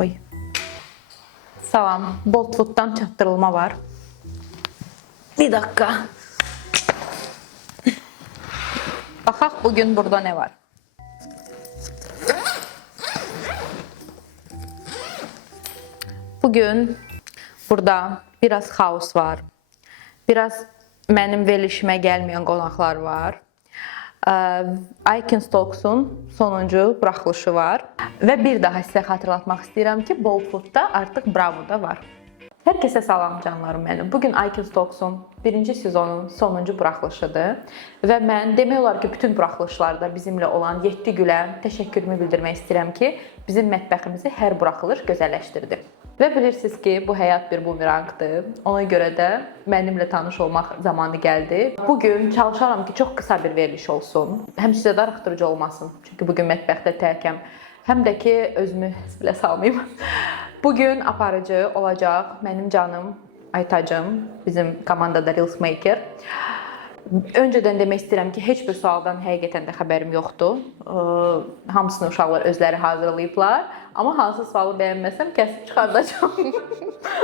Oy. Salam. Boltwood'dan çatdırılma var. Bir dakika. Baxaq bugün burada ne var? Bugün burada biraz xaos var. Biraz mənim verilişimə gəlməyən qonaqlar var. Icons Talks'un sonuncu buraxılışı var. Və bir daha sizə xatırlatmaq istəyirəm ki, Boltwood'da artıq Bravo'da var. Hər kəsə salam canlarım mənim. Bugün Icons Talks'un 1-ci sezonun sonuncu buraxılışıdır. Və mən demək olar ki, bütün buraxılışlarda bizimlə olan 7 gülə təşəkkürümü bildirmək istəyirəm ki, bizim mətbəximizi hər buraxılış gözəlləşdirdi. Və bilirsiniz ki, bu həyat bir bumerangdır. Ona görə də mənimlə tanış olmaq zamanı gəldi. Bugün çalışaram ki, çox qısa bir veriliş olsun. Həm sizə darıxdırıcı olmasın. Çünki bugün mətbəxdə təkəm. Həm də ki, özümü belə salmayım. Bugün aparıcı olacaq mənim canım Aytacım, bizim komandada Reels Maker. Öncədən demək istəyirəm ki, heç bir sualdan həqiqətən də xəbərim yoxdur. Hamısını uşaqlar özləri hazırlayıblar. Amma hansı sualı bəyənməsəm kəsib çıxardacağam.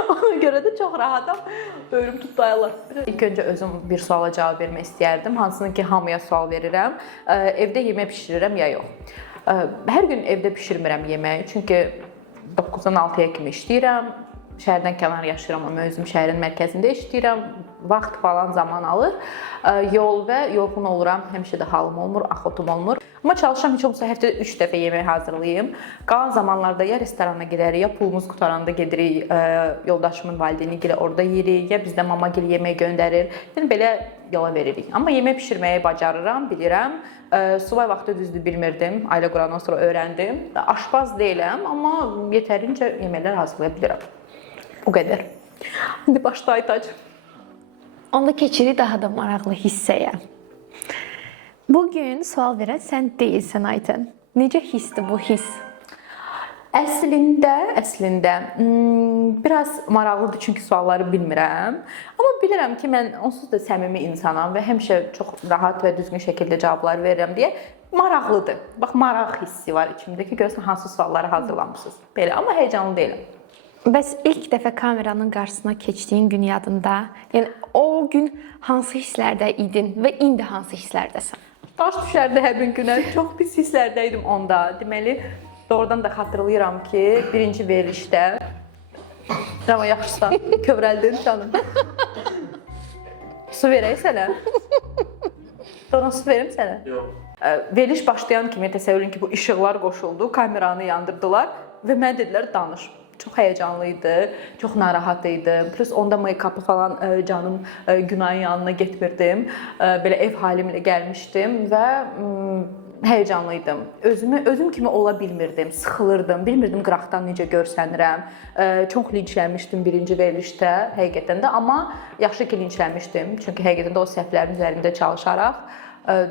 Ona görə də çox rahatam. Böyrüm tutdayırlar. İlk öncə özüm bir suala cavab vermək istəyərdim. Hansını ki, hamıya sual verirəm. Evdə yemək bişirirəm ya yox. Hər gün evdə bişirmirəm yeməyi. Çünki 9-dan 6-ya kimi işləyirəm. Şəhərdən kənar yaşayıram, amma özüm şəhərin mərkəzində işləyirəm. Vaxt falan zaman alır. Yol və yorğun oluram. Həmişə də halım olmur, axotum olmur. Amma çalışıram heç olmasa həftədə 3 dəfə yemək hazırlayım. Qalan zamanlarda ya restorana gedərik, ya pulumuz qutaranda gedirik, yoldaşımın valideyni gilə orada yeyirik, ya bizdə mama gil yemək göndərir. Yəni belə yola veririk. Amma yemək bişirməyi bacarıram, bilirəm. Subay vaxtı düzdür bilmirdim. Ailə qurandan sonra öyrəndim. Aşpaz deyiləm, amma yetərincə yeməklər hazırlaya bilirəm. O qədər. İndi başla Aytacığım. Onda keçirik daha da maraqlı hissəyə. Bugün sual verən sən deyilsən Aytən. Necə hissdir bu hiss? Əslində biraz maraqlıdır çünki sualları bilmirəm. Amma bilirəm ki, mən onsuz da səmimi insanam və həmişə çox rahat və düzgün şəkildə cavablar verirəm deyə maraqlıdır. Bax, maraq hissi var içimdə ki, görürsən hansı sualları hazırlamısınız. Belə, amma heyecanlı deyiləm. Bəs ilk dəfə kameranın qarşısına keçdiyin gün yadında? Yəni o gün hansı hisslərdə idin və indi hansı hisslərdəsən? Daş düşərdi hər bir günə. Çox pis hisslərdə idim onda. Deməli, doğrudan da xatırlayıram ki, birinci verilişdə amma yaxşısan, kövrəldin canım. Su verək sənə. Doğrudan su verim sənə? Yox. Veriliş başlayan kimi təsəvvür edin ki, bu işıqlar qoşuldu, kameranı yandırdılar və mənə dedilər danış. Çox həyecanlı idi, çox narahat idi. Plus onda make-up'ı falan canım Günayın yanına getmirdim. Belə ev halimlə gəlmişdim və həyecanlı idim. Özüm kimi ola bilmirdim, sıxılırdım. Bilmirdim qıraqdan necə görsənirəm. Çox linçlənmişdim birinci verilişdə həqiqətən də, amma yaxşı ki linçlənmişdim. Çünki həqiqətən də o səhvlərin üzərində çalışaraq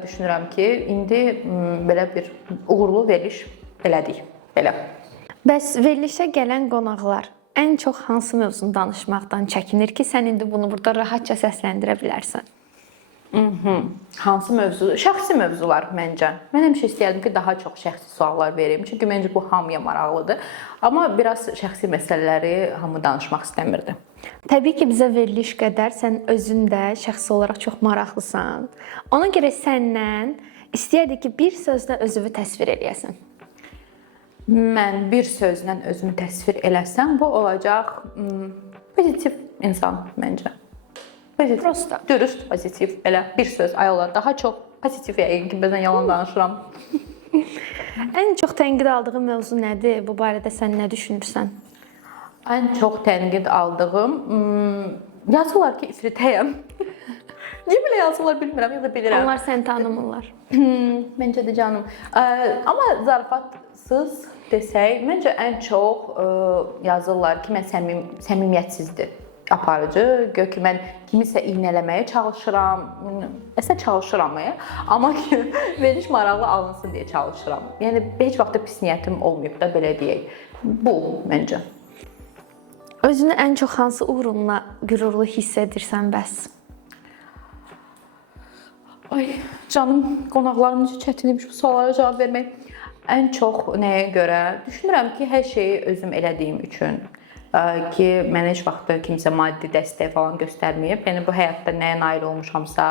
düşünürəm ki, indi belə bir uğurlu veriliş elədik. Belə. Bəs verilişə gələn qonaqlar ən çox hansı mövzunu danışmaqdan çəkinir ki, sən indi bunu burada rahatca səsləndirə bilərsən? Hansı mövzu? Şəxsi mövzular məncə. Mən həmişə istəyərdim ki, daha çox şəxsi suallar verim. Çünki məncə bu hamıya maraqlıdır. Amma biraz şəxsi məsələləri hamı danışmaq istəmirdi. Təbii ki, bizə veriliş qədər sən özün də şəxsi olaraq çox maraqlısan. Ona görə səndən istəyərdik ki, bir sözlə özünü təsvir eləyəsən. Mən bir sözlə özümü təsvir eləsəm, bu olacaq pozitiv insan məncə. Pozitiv. Prosta. Dürüst, pozitiv. Elə bir söz. Ayollar daha çox pozitiv yəqin ki, bəzən yalan danışıram. Ən çox tənqid aldığın mövzu nədir? Bu barədə sən nə düşünürsən? Ən çox tənqid aldığım yazırlar ki, ifritəyəm. Niyə belə yazırlar bilmirəm, ya da bilirəm. Onlar səni tanımırlar. Məncə də canım. Amma zarafatsız desək, məncə ən çox yazırlar ki, mən səmimiyyətsizdir. Aparıcı, gör ki, mən kimisə iynələməyə çalışıram. Əslində çalışıram, amma ki, veriliş maraqlı alınsın deyə çalışıram. Yəni heç vaxt da pis niyyətim olmayıb da belə deyək. Bu məncə. Özünü ən çox hansı uğrunla qürurlu hiss edirsən bəs? Ay, canım, qonaqlarım necə çətin imiş bu suallara cavab vermək. Ən çox nəyə görə? Düşünürəm ki, hər şeyi özüm elədiyim üçün ki, mənə heç vaxt kimsə maddi dəstək falan göstərməyib. Yəni bu həyatda nəyə nail olmuşamsa,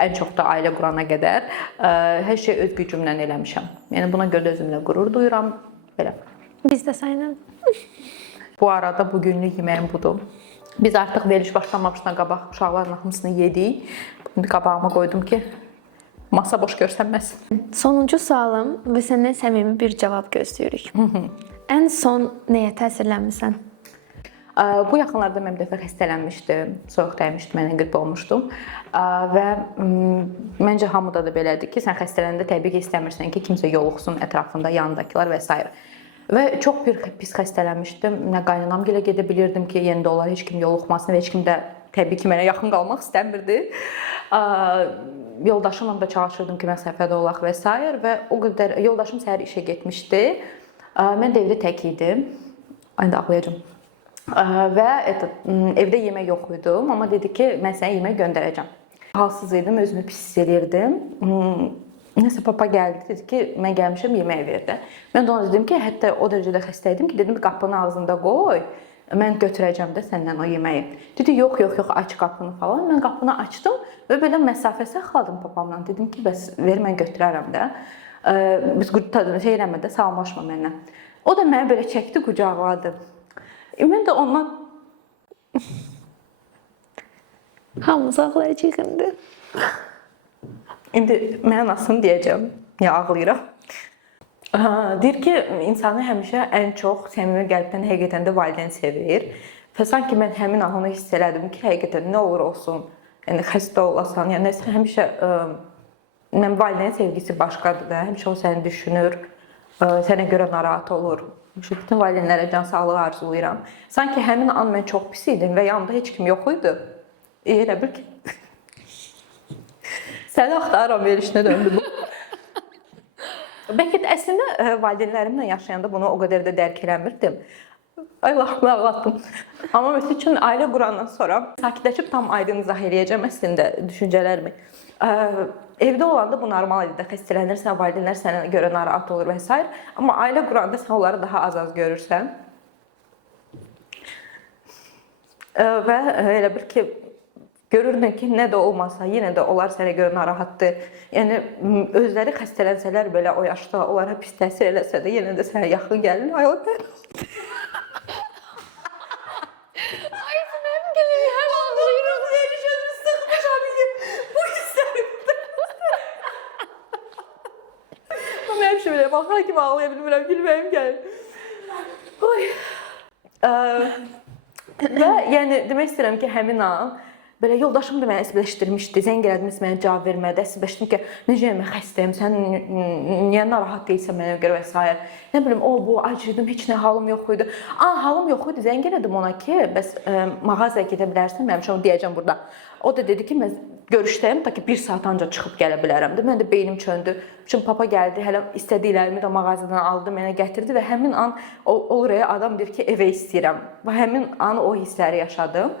ən çox da ailə qurana qədər hər şey öz gücümlə eləmişəm. Yəni buna görə özümlə qürur duyuram. Belə. Biz də səninlə. Bu arada bu günlük yeməyim budur. Biz artıq veriliş başlamamışdan qabaq uşaqların hamısını yedik. İndi qabağıma qoydum ki, masa boş görsənməsin. Sonuncu sualım və səndən səmimi bir cavab gözləyirik. Ən son nəyə təsirlənmisən? Bu yaxınlarda mən bir dəfə xəstələnmişdim, soyuq dəymişdi, mənə qrip olmuşdum və məncə hamıda da belədir ki, sən xəstələnəndə təbii ki, istəmirsən ki, kimsə yoluxsun ətrafında, yanındakılar və s. Və çox bir pis xəstələnmişdim. Nə qaynanamgilə gedə bilirdim ki, yenə də onlar heç kim yoluxmasın və heç kim də təbii ki, mənə yaxın qalmaq istəmirdi. Yoldaşımla da çalışırdım ki, məsafədə olaq və s. və o qədər yoldaşım səhər işə getmişdi. Mən də evdə tək idim. Ay, ağlayacağam. Və evdə yemək yox idi, amma dedi ki, mən sənə yemək göndərəcəm. Halsız idim, özümü pis hiss edirdim. Nəsə papa gəldi, dedi ki, mən gəlmişəm, yemək verdi. Mən də ona dedim ki, hətta o dərəcədə xəstə idim ki, dedim qapının ağzında qoy, mən götürəcəm də səndən o yeməyi. Dedi, yox, aç qapını falan. Mən qapını açdım və belə məsafə saxladım papamla. Dedim ki, bəs ver, mən götürərəm də. Biz şey eləmədə, salamlaşma mənlə. O da məni belə çəkdi, qucaqladı. Mən də ondan... Hamımız ağlayacaq indi. İndi mən anasını deyəcəm, ya ağlayıram. Deyir ki, insanı həmişə ən çox səmimi qəlbdən həqiqətən də valideyn sevir. Və sanki mən həmin an onu hiss elədim ki, həqiqətən nə olur olsun, yəni xəstə olasan, yəni həmişə mən valideyn sevgisi başqadır da, həmişə o səni düşünür, sənə görə narahat olur. Bütün valideynlərə can sağlığı arzulayıram. Sanki həmin an mən çox pis idim və yanımda heç kim yox idi. Elə bil ki, səni axtarıram verilişinə döndüm. Bəlkə də əslində valideynlərimlə yaşayanda bunu o qədər də dərk eləmirdim. Ay, lafımı ağlatdım. Amma məsəl üçün ailə qurandan sonra sakitləşib tam aydın izah eləyəcəm əslində düşüncələrimi. Evdə olanda bu normal idi. Xəstələnirsən, valideynlər sənə görə narahat olur və s. Amma ailə quranda sən onları daha az görürsən. Və elə bir ki, görürdün ki, nə də olmasa, yenə də onlar sənə görə narahatdır. Yəni, özləri xəstələnsələr belə o yaşda, onlara pis təsir eləsə də, yenə də sənə yaxın gəlir. Ay, o mən... Ay, mənim gəlir, hər ağlayırım. Gözümü sıxmışam, bu hisslərimdə. Mən həmişə belə baxar kimi ağlaya bilmirəm, gülməyim gəlir. Və yəni, demək istəyirəm ki, həmin an belə yoldaşım da məni əsəbləşdirmişdi, zəng elədiniz, mənə cavab vermədi, əsəbləşdim ki, necə mən xəstəyəm, sən niyə narahat deyilsən mənə görə və s. Nə bilim, bu, acıydım, heç nə halım yox idi. Halım yox idi, zəng elədim ona ki, bəs mağazaya gedə bilərsən, mənim onu deyəcəm burada. O da dedi ki, mən görüşdəyim, ta ki 1 saat ancaq çıxıb gələ bilərəm. Mən də beynim çöndü. Çünki papa gəldi, hələ istədiklərimi də mağazadan aldı, mənə gətirdi və həmin an olur adam deyir ki, evə istəyirəm. Və həmin an o hissləri yaşadım.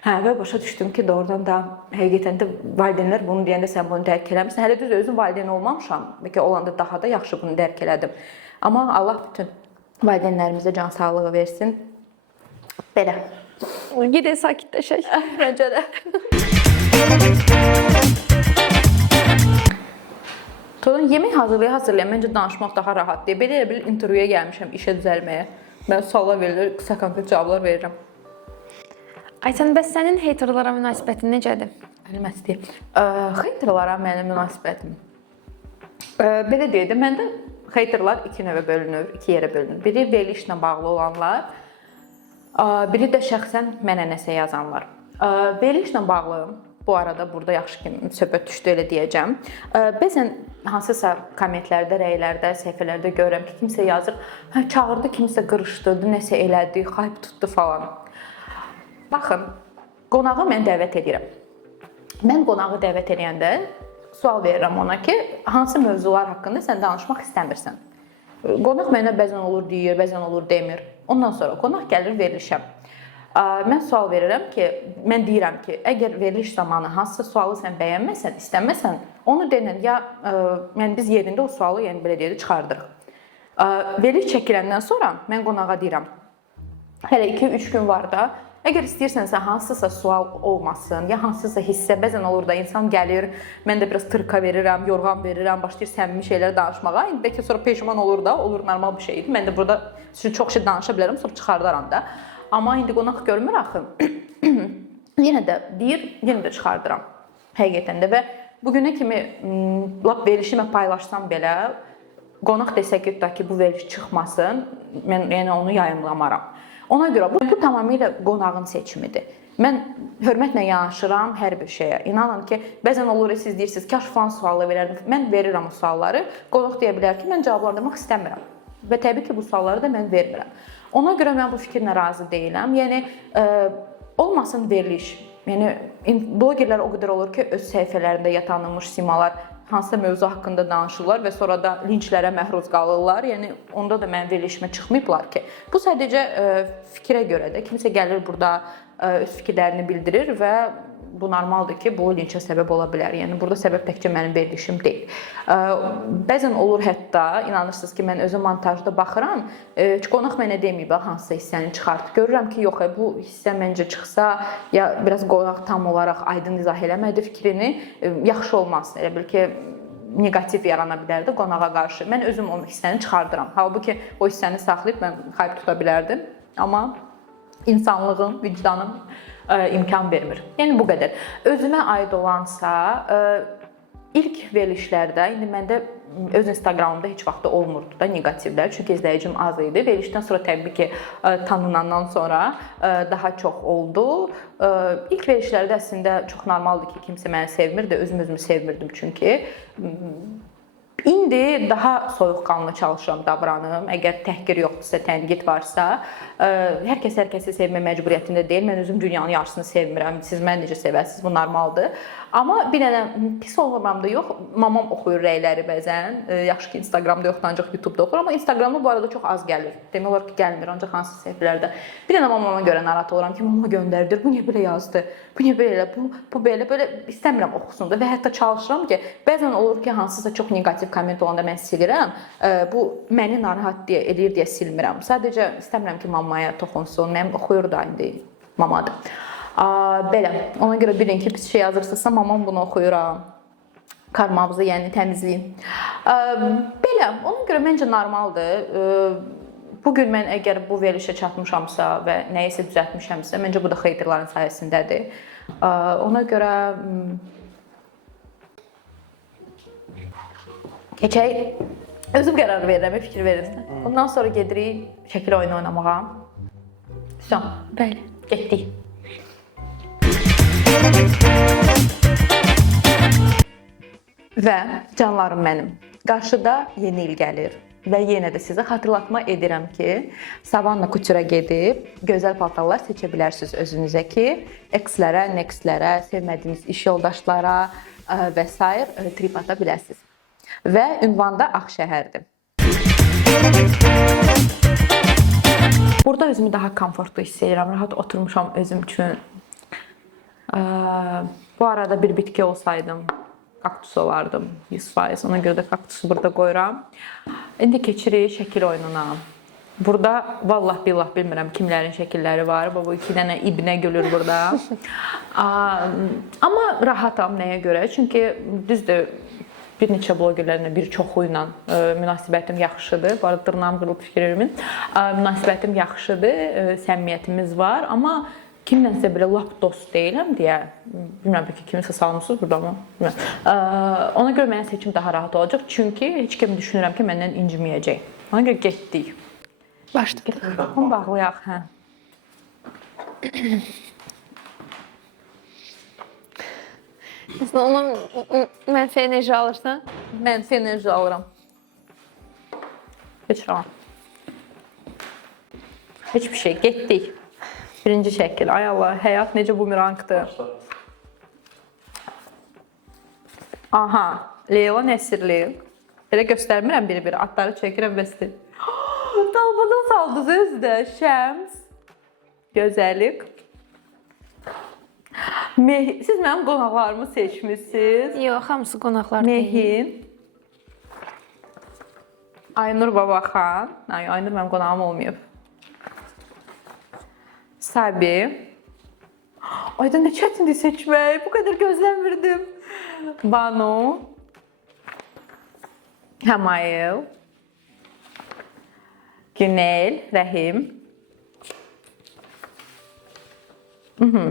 Və başa düşdüm ki, doğrudan da həqiqətən də valideynlər bunu deyəndə sən bunu dərk eləmirsən. Hələ düz özüm valideyn olmamışam. Bəlkə olanda daha da yaxşı bunu dərk elədim. Amma Allah bütün valideynlərimizə can sağlığı versin. Belə. Gedək sakitləşək. Məncə də. Yemək hazırlaya məncə danışmaq daha rahatdır. Belə bir intervyuya gəlmişəm işə düzəlməyə. Mən suallar verilir, qısa konkret cavablar verirəm. Aysən, bəs sənin heyterlara münasibətin necədir? Eləməsdir. Heyterlara mənim münasibətim. Belə deyək də, məndə heyterlar 2 növə bölünür, 2 yerə bölünür. Biri verilişlə bağlı olanlar, biri də şəxsən mənə nəsə yazanlar. Verilişlə bağlı, bu arada burada yaxşı ki, söhbət düşdü, elə deyəcəm. Bəzən hansısa kommentlərdə, rəylərdə, səhifələrdə görürəm ki, kimsə yazır, çağırdı, kimsə qırışdırdı, nəsə elədi, xayb tutdu falan. Baxın, qonağı mən dəvət edirəm. Mən qonağı dəvət edəndə sual verirəm ona ki, hansı mövzular haqqında sən danışmaq istəmirsən. Qonaq mənə bəzən olur deyir, bəzən olur demir. Ondan sonra qonaq gəlir verilişə. Mən sual verirəm ki, mən deyirəm ki, əgər veriliş zamanı hansısa sualı sən bəyənməsən, istəməsən, onu denən ya biz yerində o sualı, yəni belə deyək, çıxardırıq. Veriliş çəkiləndən sonra mən qonağa deyirəm, hələ 2-3 gün var da, əgər istəyirsənsə hansısa sual olmasın, ya hansısa hissə, bəzən olur da insan gəlir, mən də biraz tırka verirəm, yorğan verirəm, başlayır səmimi şeylər danışmağa. İndi bəlkə sonra peşman olur da, olur, normal bir şeydir. Mən də burada çox şey danışa bilərəm, sonra çıxardaram da. Amma indi qonaq görmür axı. Yenə də deyir, yenə də çıxardıram. Həqiqətən də və bu günə kimi lap verilişimi paylaşsam belə, qonaq desə ki, bu veriliş çıxmasın, mən yəni onu yayımlamaram. Ona görə bu tamamilə qonağın seçimidir. Mən hörmətlə yanaşıram hər bir şeyə. İnanın ki, bəzən olur siz deyirsiniz, kaş falan sualı verərdim. Mən verirəm o sualları. Qonaq deyə bilər ki, mən cavablandırmaq istəmirəm. Və təbii ki, bu sualları da mən vermirəm. Ona görə mən bu fikirlə razı deyiləm. Yəni olmasın veriliş. Yəni blogerlər o qədər olur ki, öz səhifələrində ya tanınmış simalar hansısa mövzu haqqında danışırlar və sonra da linçlərə məhruz qalırlar. Yəni onda da mənim verilişimə çıxmayıblar ki. Bu sadəcə fikrə görədir. Kimsə gəlir burada öz fikirlərini bildirir və bu normaldır ki, bu linçə səbəb ola bilər. Yəni burada səbəb təkcə mənim verilişim deyil. Bəzən olur hətta, inanırsınız ki, mən özüm montajda baxıram, qonaq mənə deməyib hansısa hissəni çıxart. Görürəm ki, yox, bu hissə məncə çıxsa, ya biraz qonaq tam olaraq aydın izah eləmədi fikrini, yaxşı olmaz. Elə bil ki, negativ yarana bilərdi qonağa qarşı. Mən özüm o hissəni çıxardıram. Halbuki o hissəni saxlayıb mən xayb tuta bilərdim. Amma insanlığım, vicdanım imkan vermir. Yəni bu qədər. Özümə aid olansa, ilk verilişlərdə, indi məndə öz Instagramımda heç vaxt olmurdu da negativlər, çünki izləyicim az idi. Verilişdən sonra təbii ki, tanınandan sonra daha çox oldu. İlk verilişlərdə əslində çox normaldır ki, kimsə məni sevmir də, özümü sevmirdim çünki. İndi daha soyuqqanlı çalışıram, davranım. Əgər təhqir yoxdursa, tənqid varsa, hər kəsi sevmə məcburiyyətində deyil. Mən özüm dünyanın yarısını sevmirəm. Siz məni necə sevəsiniz, bu normaldır. Amma bir dənə pis olmamam da yox. Mamam oxuyur rəyləri bəzən. Yaxşı ki, Instagramda yoxdur, ancaq YouTube'da oxuyur. Amma Instagramda bu arada çox az gəlir. Demək olar ki, gəlmir, ancaq hansı səhifələrdə. Bir dənə mamama görə narahat oluram ki, mama göndərdir. Bu niyə belə yazdı? Bu niyə belə? Bu belə istəmirəm oxusun da və hətta çalışıram ki, bəzən olur ki, hansısa çox neqativ komment olanda mən silirəm. Bu məni narahat eləyir deyə silmirəm. Sadəcə istəmirəm ki, mamaya toxunsun. Mənim oxuyur da indi mamadır. Belə. Ona görə bilin ki, pis şey yazırsınızsa mamam bunu oxuyur. Karmamızı, yəni təmizləyin. Belə. Ona görə məncə normaldır. Bugün mən əgər bu verilişə çatmışamsa və nəyisə düzəltmişəmsə, məncə bu da xeyirlərin sayəsindədir. Ona görə keçək, özüm qərar verirəm, fikir verirsən. Bundan sonra gedirik şəkil oyunu oynamağa. Son. Bəli. Getdik. Və canlarım mənim, qarşıda yeni il gəlir. Və yenə də sizə xatırlatma edirəm ki, Savanna Couture-a gedib gözəl paltarlar seçə bilərsiniz özünüzə ki, ex-lərə, next-lərə, sevmədiyiniz iş yoldaşlara və s. trip ata biləsiniz. Və ünvanda Ağşəhərdir. Burada özümü daha komfortlu hiss edirəm, rahat oturmuşam özüm üçün. Bu arada bir bitki olsaydım, kaktus olardım 100%. Ona görə də kaktusu burada qoyuram. İndi keçirik şəkil oyununa. Burada vallah billah bilmirəm kimlərin şəkilləri var. Bu 2 dənə ibnə gülür burada. Amma rahatam nəyə görə? Çünki düzdür, bir neçə blogerlərlə bir çoxu ilə münasibətim yaxşıdır. Bu arada dırnağım qırılıb fikirimin. Münasibətim yaxşıdır, səmimiyyətimiz var. Amma kimlənsə belə lap dost deyiləm deyə, bilmirəm ki, kimisə salmışsınız burada mı? Ona görə mənim seçim daha rahat olacaq. Çünki heç kim düşünürəm ki, məndən inciməyəcək. Ona görə getdik. Başlayaq. Onu bağlayaq, hə. Məsələn, ona mənfi enerji alırsan? Mənfi enerji alıram. Keçirəm. Heç bir şey, getdik. Birinci şəkil. Ay Allah, həyat necə bumerangdır. Aha, Leyla Nəsirli. Elə göstərmirəm biri-biri, atları çəkirəm bəsdir. Dalbada saldınız özdə, Şəms. Gözəllik. Siz mənim qonaqlarımı seçmişsiniz. Yox, hamısı qonaqlar deyil. Mehin. Aynur Babaxan. Ay, Aynur mənim qonağım olmayıb. Sabi. Ayda nə çətindir seçmək. Bu qədər gözləmirdim. Banu. Həmayel. Günel, Rəhim.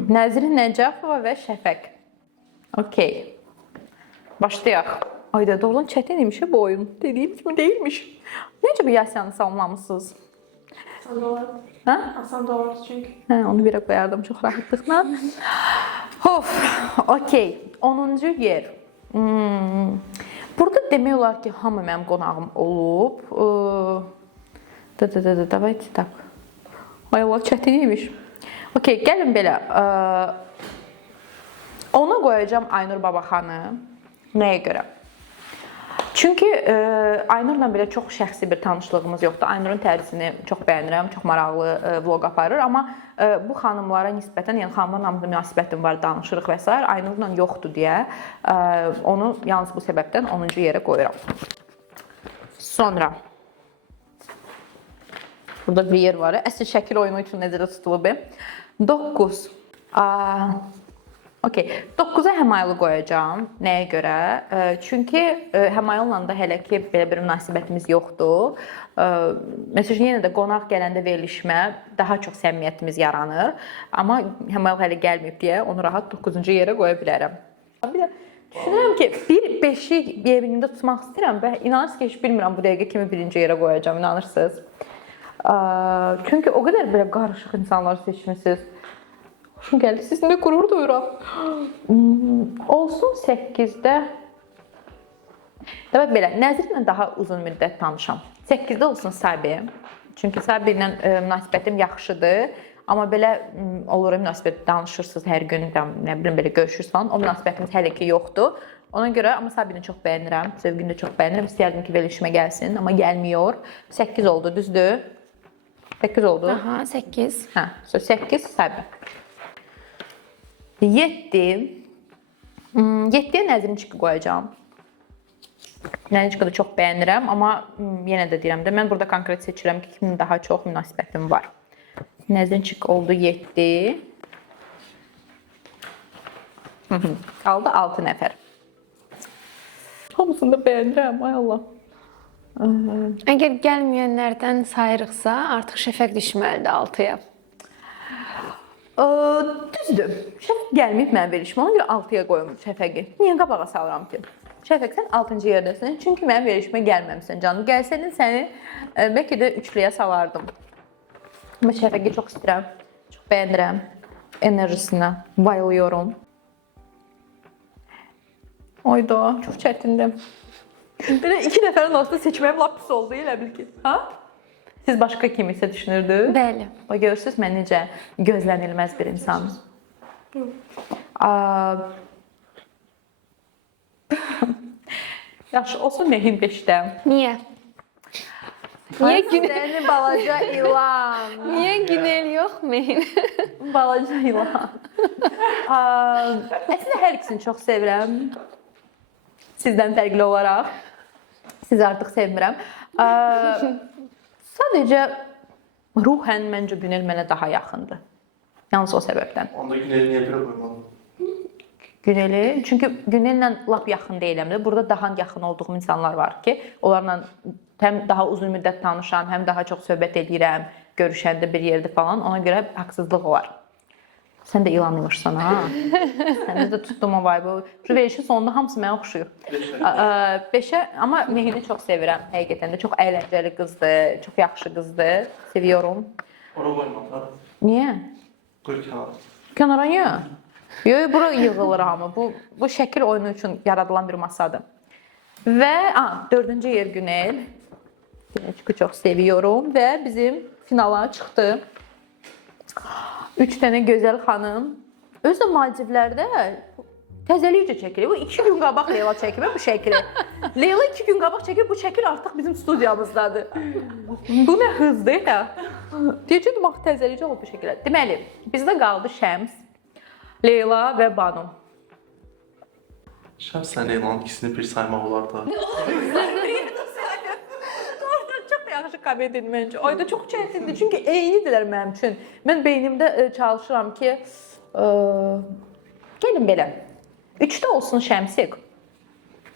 Nəzrin Nəcəfova və Şəfəq. Okey. Başlayaq. Ayda doğrudan çətin imiş bu oyun. Dediyim kimi deyilmiş. Necə bu Yasyanı salmamışsınız? Asan da olar. Hə? Asan da olar çünki. Hə, onu birə qoyardım çox rahatlıqla. Of, okey. 10-cu yer. Burada demək olar ki, hamı mənim qonağım olub. Давайте так. Ay Allah, çətin imiş. Okey, gəlin belə. Ona qoyacağam Aynur Babaxanı. Nəyə görə? Çünki Aynurla belə çox şəxsi bir tanışlığımız yoxdur. Aynurun tərzini çox bəyənirəm, çox maraqlı vloq aparır, amma bu xanımlara nisbətən, yəni xanımlarla münasibətim var, danışırıq və s. Aynurla yoxdur deyə onu yalnız bu səbəbdən 10-cu yerə qoyuram. Sonra burada bir yer var. Əsl şəkil oyunu üçün necə tutulub? 9. Okey. 9-a Həmayılı qoyacağam. Nəyə görə? Çünki Həmayılla da hələ ki belə bir münasibətimiz yoxdur. Məsələn, yenə də qonaq gələndə verilişmə daha çox səmimiyyətimiz yaranır. Amma Həmayıl hələ gəlməyib deyə onu rahat 9-cu yerə qoya bilərəm. Bir də düşünürəm ki, 5-i yerində tutmaq istəyirəm və inanırsınız ki, heç bilmirəm bu dəqiqə kimi birinci yerə qoyacağam, inanırsınız. Çünki o qədər belə qarışıq insanlar seçmisiniz. Xoşum gəldi. Sizinlə qürur duyuram. Olsun 8-də. Demək belə, Nəzirlə daha uzun müddət tanışam. 8-də olsun Sabi. Çünki Sabi ilə münasibətim yaxşıdır. Amma belə olur, münasibət danışırsınız hər gün, nə bilim belə görüşürsünüz falan. O münasibətimiz hələ ki yoxdur. Ona görə amma Sabini çox bəyənirəm. Sevgini də çox bəyənirəm. İstəyərdim ki, verilişmə gəlsin, amma gəlmir. 8 oldu, düzdür? 8 oldu. Aha, 8. Hə, 8 Sabi. 7. 7-yə Nəzrinçiki qoyacağam. Nəzrinçiki də çox bəyənirəm, amma yenə də deyirəm də, mən burada konkret seçirəm ki, kimin daha çox münasibətim var. Nəzrinçik oldu 7. Qaldı 6 nəfər. Hamısını da bəyənirəm, ay Allah. Əgər gəlməyənlərdən sayırıqsa, artıq Şəfəq düşməlidir 6-ya. Düzdür. Şəfəq gəlməyib mən verilişimə, ona görə 6-ya qoyum Şəfəqi. Niyə qabağa salıram ki? Şəfəq, sən 6-cı yerdəsən, çünki mənim verilişimə gəlməmsən canım. Gəlsəydin səni bəlkə də 3-lüyə salardım. Amma Şəfəqi çox istəyirəm, çox bəyənirəm, enerjisinə bayılıyorum. Oyda, çox çətindir. Belə 2 nəfərin arasında seçməyim lap pis oldu, elə bil ki. Ha? Siz başqa kimisə düşünürdünüz? Bəli. O görürsünüz mən necə gözlənilməz bir insanım. Yaxşı, olsun Mehin 5-də. Niyə? Niyə Günel'in balaca ilan? Niyə Günel yox, Mehin? Balaca ilan. Əslində hər ikisini çox sevirəm. Sizdən fərqli olaraq. Sizi artıq sevmirəm. Sadəcə ruhən məncə Günel mənə daha yaxındır. Yalnız o səbəbdən. Onda Günel'i niyə görə qoymadın? Güneli, çünki Günellə lap yaxın deyiləm də. Burada daha yaxın olduğum insanlar var ki, onlarla həm daha uzun müddət tanışam, həm daha çox söhbət edirəm, görüşəndə bir yerdə falan. Ona görə haqsızlıq olar. Sən də ilan imişsən ha. Səndə də tutdum o vibe. Şu verilişin sonunda hamısı mənə oxşuyur. 5-ə, amma Mehini çox sevirəm həqiqətən də. Çox əyləncəli qızdır, çox yaxşı qızdır. Seviyorum. Ona qoymadın. Niyə? Qoy kənara. Kənara niyə? Yox, bura yığılır hamı. Bu şəkil oyunu üçün yaradılan bir masadır. Və 4-cü yer Günel. Günelçiyi çox seviyorum və bizim finala çıxdı. 3 dənə gözəl xanım. Özü də Maldivlərdə təzəlikcə çəkilir. Bu 2 gün qabaq Leyla çəkib bu şəkili. Leyla 2 gün qabaq çəkib, bu şəkil artıq bizim studiyamızdadır. Bu nə hızdır ya. Deyəcəkdim axı təzəlikcə olub bu şəkillər. Deməli, bizdə qaldı Şəms, Leyla və Banu. Şəms sən Leylanın ikisini bir saymaq olar da. romantik komediyadır məncə. Ayda çox çətindir, çünki eynidirlər mənim üçün. Mən beynimdə çalışıram ki, gəlin belə. 3-də olsun Şəmsik.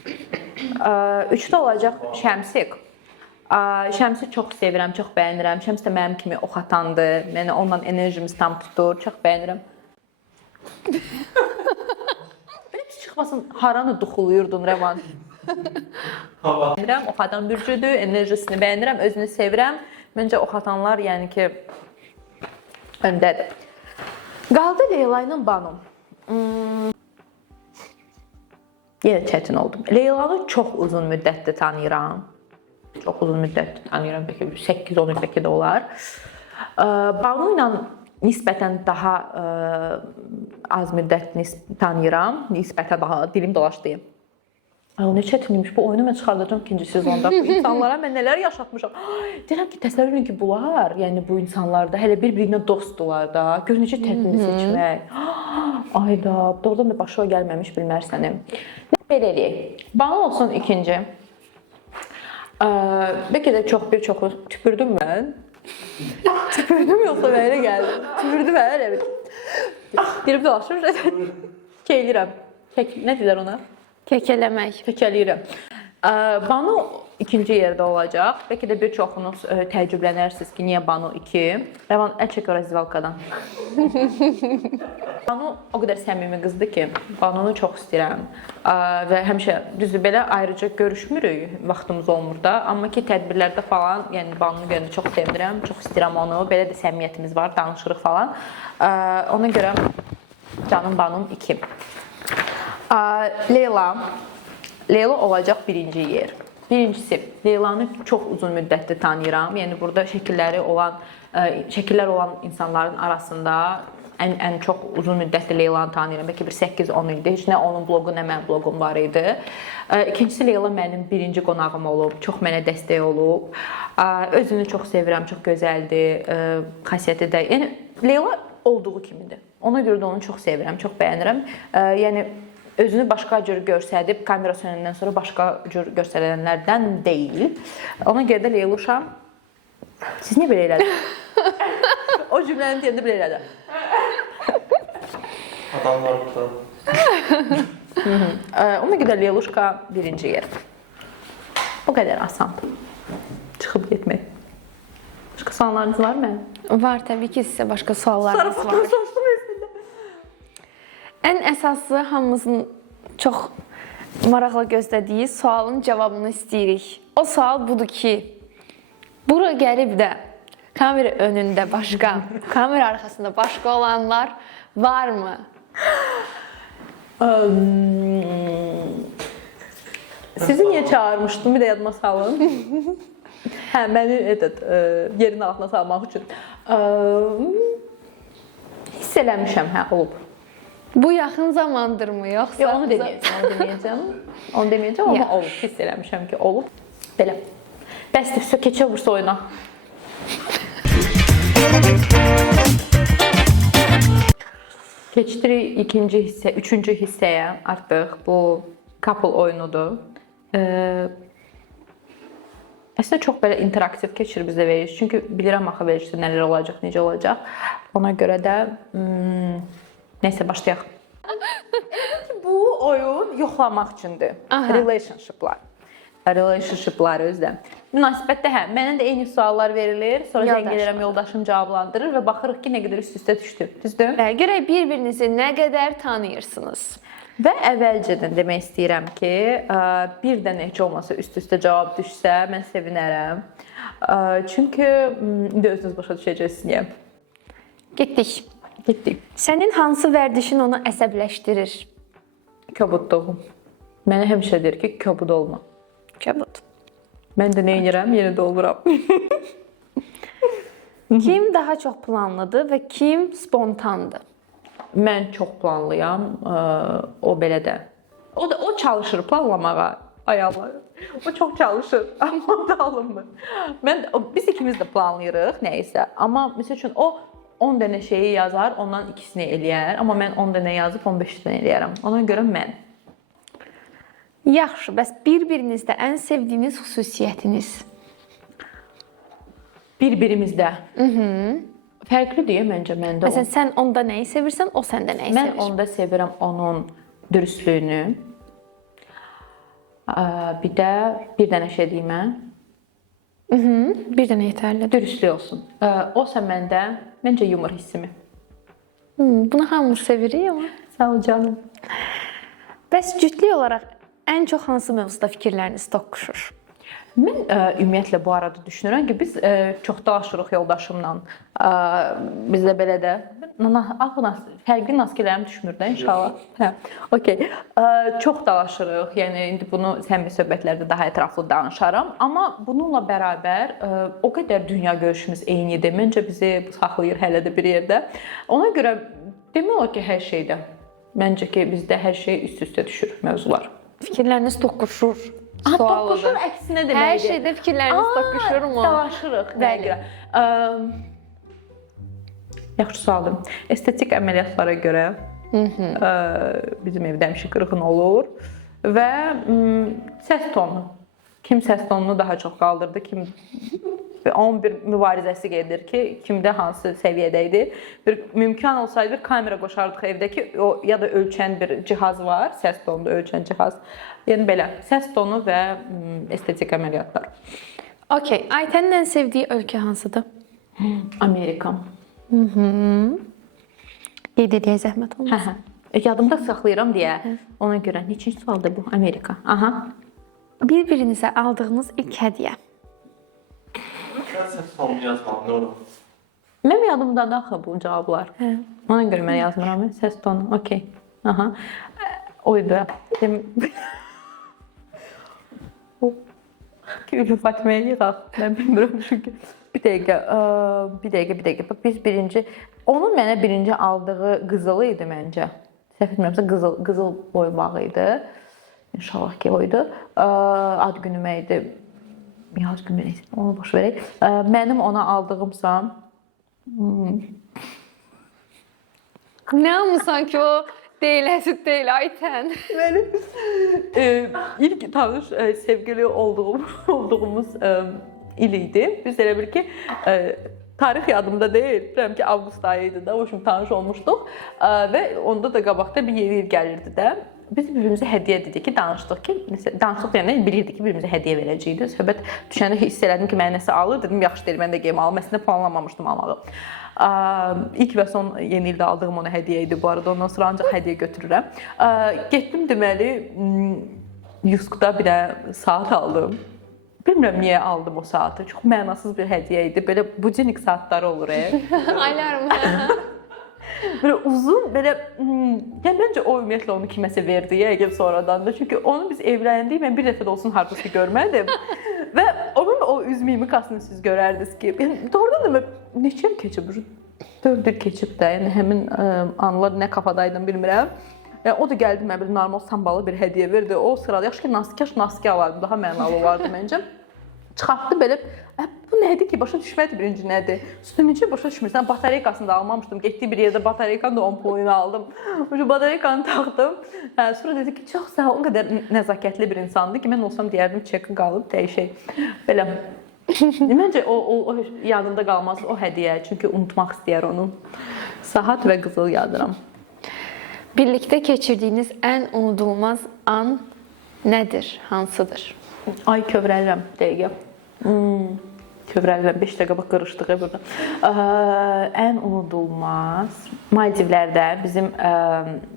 3-də olacaq Şəmsik. Şəmsi çox sevirəm, çox bəyənirəm. Şəms də mənim kimi ox atandır. Yəni onunla enerjimiz tam tutur. Çox bəyənirəm. Belə pis çıxmasın, haranı duxuluyurdun Rəvan? Hava. Bəyənirəm, ox atan bürcüdür, enerjisini bəyənirəm, özünü sevirəm. Məncə ox atanlar yəni ki öndədir. Qaldı Leyla ilə Banu. Yenə çətin oldu. Leylanı çox uzun müddətdir tanıyıram. Çox uzun müddətdir tanıyıram, bəlkə 8-10 il bəlkə də olar. Banu ilə nisbətən daha az müddət tanıyıram, nisbətən daha dilim dolaşdı. Ne çətinmiş, bu oyunu mən çıxardacağam ikinci sezonda. Bu insanlara mən nələr yaşatmışam. Deyirəm ki, təsəvvür edin ki, bunlar, yəni bu insanlar da hələ bir-birinə dostdular da. Gör necə çətindir seçmək. Ayda, doğrudan da başına gəlməmiş bilmərsənim. Belə eləyək. Banu olsun ikinci. Bəlkə də çoxu tüpürdüm mən. Tüpürdüm yoxsa belə gəldi. Tüpürdüm hələ bir. Girib dolaşır. Keylirəm. Nə deyirlər ona? Kəkələmək. Kəkəliyirəm. Banu ikinci yerdə olacaq. Bəlkə də bir çoxunuz təəccüblənərsiniz ki, niyə Banu 2? Rəvan, əl çək ora zivalkadan. Banu o qədər səmimi qızdır ki, Banunu çox istəyirəm. Və həmişə düzdür belə ayrıca görüşmürük, vaxtımız olmur da. Amma ki, tədbirlərdə falan, yəni Banunu görəndə çox sevinirəm, çox istəyirəm onu. Belə də səmimiyyətimiz var, danışırıq falan. Ona görə canım Banum 2. Leyla olacaq birinci yer. Birincisi, Leylanı çox uzun müddətdir tanıyıram. Yəni burada şəkillər olan insanların arasında ən çox uzun müddətli Leylanı tanıyıram. Bəlkə bir 8-10 ildir. Heç nə onun bloqu, nə mənim bloqum var idi. İkincisi, Leyla mənim birinci qonağım olub. Çox mənə dəstək olub. Özünü çox sevirəm, çox gözəldir. Xasiyyəti də. Yəni Leyla olduğu kimidir. Ona görə də onu çox sevirəm, çox bəyənirəm. Yəni özünü başqa cür göstərib, kamera sönəndən sonra başqa cür göstərənlərdən deyil. Ona görə də Leyluşa, siz niyə belə elədiniz? O cümləni deyəndə belə elədi. Adamlar burada. Ona görə Leyluşka birinci yer. O qədər asandır. Çıxıb getmək. Başqa suallarınız var mı? Var, təbii ki, sizə başqa suallarınız var. Ən əsası hamımızın çox maraqla gözlədiyi sualın cavabını istəyirik. O sual budur ki, bura gəlib də kamera önündə başqa, kamera arxasında başqa olanlar varmı? Sizi niyə çağırmışdım? Bir də yadıma salın. Məni yerin altına salmaq üçün. Hiss eləmişəm, olub. Bu yaxın zamandırmı, yoxsa? Yox, onu deməyəcəm. Onu deməyəcəm, amma olub. Hiss eləmişəm ki, olub. Belə. Bəsdir, keçək bursa oyuna. Keçdirik ikinci hissə, üçüncü hissəyə artıq. Bu couple oyunudur. Əslində çox belə interaktiv keçir bizə veriş. Çünki bilirəm axı verişdə nələr olacaq, necə olacaq. Ona görə də nəysə başlayaq. Bu oyun yoxlamaq üçündür. Relationshiplar özdə. Münasibətdə mənə də eyni suallar verilir. Sonra zəng edirəm, yoldaşım cavablandırır və baxırıq ki, nə qədər üst-üstə düşdü. Düzdür? Görək bir-birinizi nə qədər tanıyırsınız. Və əvvəlcədən demək istəyirəm ki, bir dənə heç olmasa üst-üstə cavab düşsə, mən sevinərəm. Çünki indi özünüz başa düşəcəksiniz niyə. Getdik. Sənin hansı vərdişin onu əsəbləşdirir? Kobudluğum. Mənə həmişə deyir ki, kobud olma. Kobud. Mən də nə edirəm? Yenə də oluram. Kim daha çox planlıdır və kim spontandır? Mən çox planlıyam. O belə də. O çalışır planlamağa. Ay Allah. O çox çalışır. Amma da alınmır. Biz ikimiz də planlayırıq nəyisə. Amma məsəl üçün o 10 dənə şeyi yazar, ondan ikisini eləyər. Amma mən 10 dənə yazıb 15 dənə eləyərəm. Ona görə mən. Yaxşı, bəs bir-birinizdə ən sevdiyiniz xüsusiyyətiniz? bir-birimizdə. Fərqlidir məncə məndə o. Məsələn, sən onda nəyi sevirsən, o səndə nəyi Mən sevir? onda sevirəm onun dürüstlüyünü. Bir də bir dənə şey deyim mən. Bir dənə yetərlidir. Dürüstlük olsun. O sən məndə məncə yumor hissimi. Bunu hamımız sevirik amma. Sağ ol canım. Bəs cütlük olaraq ən çox hansı mövzuda fikirləriniz toqquşur? Mən ümumiyyətlə bu arada düşünürəm ki, biz çox dalaşırıq yoldaşımla. Bizdə belə də fərqli naskələrim düşmür də inşallah. Hə. Okay. Çox dalaşırıq. Yəni indi bunu səmimi söhbətlərdə daha ətraflı danışaram, amma bununla bərabər o qədər dünya görüşümüz eynidir. Məncə bizi bu saxlayır hələ də bir yerdə. Ona görə demək olar ki, hər şeydə. Məncə ki, bizdə hər şey üst-üstə düşür mövzular. Fikirləriniz toqquşur. Toqquşur əksinə deməkdir. Hər şeydə fikirləriniz toqquşurmu? Dalaşırıq. Bəli. Yaxşı sualdır. Estetik əməliyyatlara görə bizim evdə həmişə qırğın olur və səs tonu. Kim səs tonunu daha çox qaldırdı, kim onun bir mübarizəsi gedir ki, kimdə hansı səviyyədə idi. Bir mümkün olsaydı bir kamera qoşardıq evdəki, o ya da ölçən bir cihaz var, səs tonunu ölçən cihaz. Yəni belə, səs tonu və estetik əməliyyatlar. Okay, Aytənin ən sevdiyi ölkə hansıdır? Amerika. Qeyd edək zəhmət olmaz. Yadımda saxlayıram deyə. Ona görə neçinci sualdır bu? Amerika. Aha. Bir-birinizə aldığınız ilk hədiyyə. Mən səs sonunu yazmam, nə olur? Mənim yadımdadır axı bu cavablar. Ona görə mən yazmıram. Səs tonu. Okay. Aha. Oydu. Ki Fatma'ya yığaq. Mən bilmirəm çünki. Bir dəqiqə. Biz onun mənə birinci aldığı qızılı idi məncə. Səhv etmirəmsə qızıl boymağı idi. İnşallah ki oydu. Ad günümə idi. Ad günümə neysə, onu boş verək. Mənim ona aldığımsa Nə almısan ki o deyiləsi deyil Aytən? Mənim ilk tanış sevgili olduğumuz il idi. Biz elə bil ki tarix yadımda deyil. Bilirəm ki avqust ayı idi da, o üçün tanış olmuşduq və onda da qabaqda bir yeni il gəlirdi də. Biz bir-birimizə hədiyyə dedik ki, danışdıq deyəndə bilirdik ki, bir-birimizə hədiyyə verəcəyik. Söhbət düşəndə hiss elədim ki, mənə nəsə alır, dedim yaxşı deyil, mən də geyim alım. Əslində planlamamışdım almağı. İlk və son yeni ildə aldığım ona hədiyyə idi bu arada. Ondan sonra ancaq hədiyyə götürürəm. Getdim deməli Yuskda bir saat aldım. Bilmirəm niyə aldım o saatı. Çox mənasız bir hədiyyə idi. Belə budinik saatları olur. Alarm. Böyle uzun, belə yəni məncə o ümumiyyətlə onu kiməsə verdi yəqin sonradan da. Çünki onu biz evləndik, mən bir dəfə də olsun hardasa görmədim. Və onun o üz mimikasını siz görərdiniz ki, yəni doğrudan da neçə il keçib? 4 il keçib də. Yəni həmin anlar nə kafadaydım bilmirəm. Yəni o da gəldi mənə bir normal sambalı bir hədiyyə verdi. O sırada yaxşı ki naski alardım, daha mənalı olardı məncə. Çıxartdı belə, bu nədir ki, başa düşmədi birinci nədir. Üstümüncə başa düşmürsən, batareykasını da almamışdım. Getdiyi bir yerdə batareykanın da 10 pulunu aldım. Batareykanı taxdım. Sonra dedi ki, çox sağ ol, o qədər nəzakətli bir insandı ki, mən olsam deyərdim, çeki qalıb, dəyişək. Belə. Məncə o yadında qalmaz o hədiyyə, çünki unutmaq istəyər onu. Saat və qızıl yadıram. Birlikdə keçirdiyiniz ən unudulmaz an nədir, hansıdır? Ay kövrəlirəm, dəqiqə. Kövrəlirəm, 5 dəqiqə bax qırışdıq burada. Ən unudulmaz Maldivlərdə bizim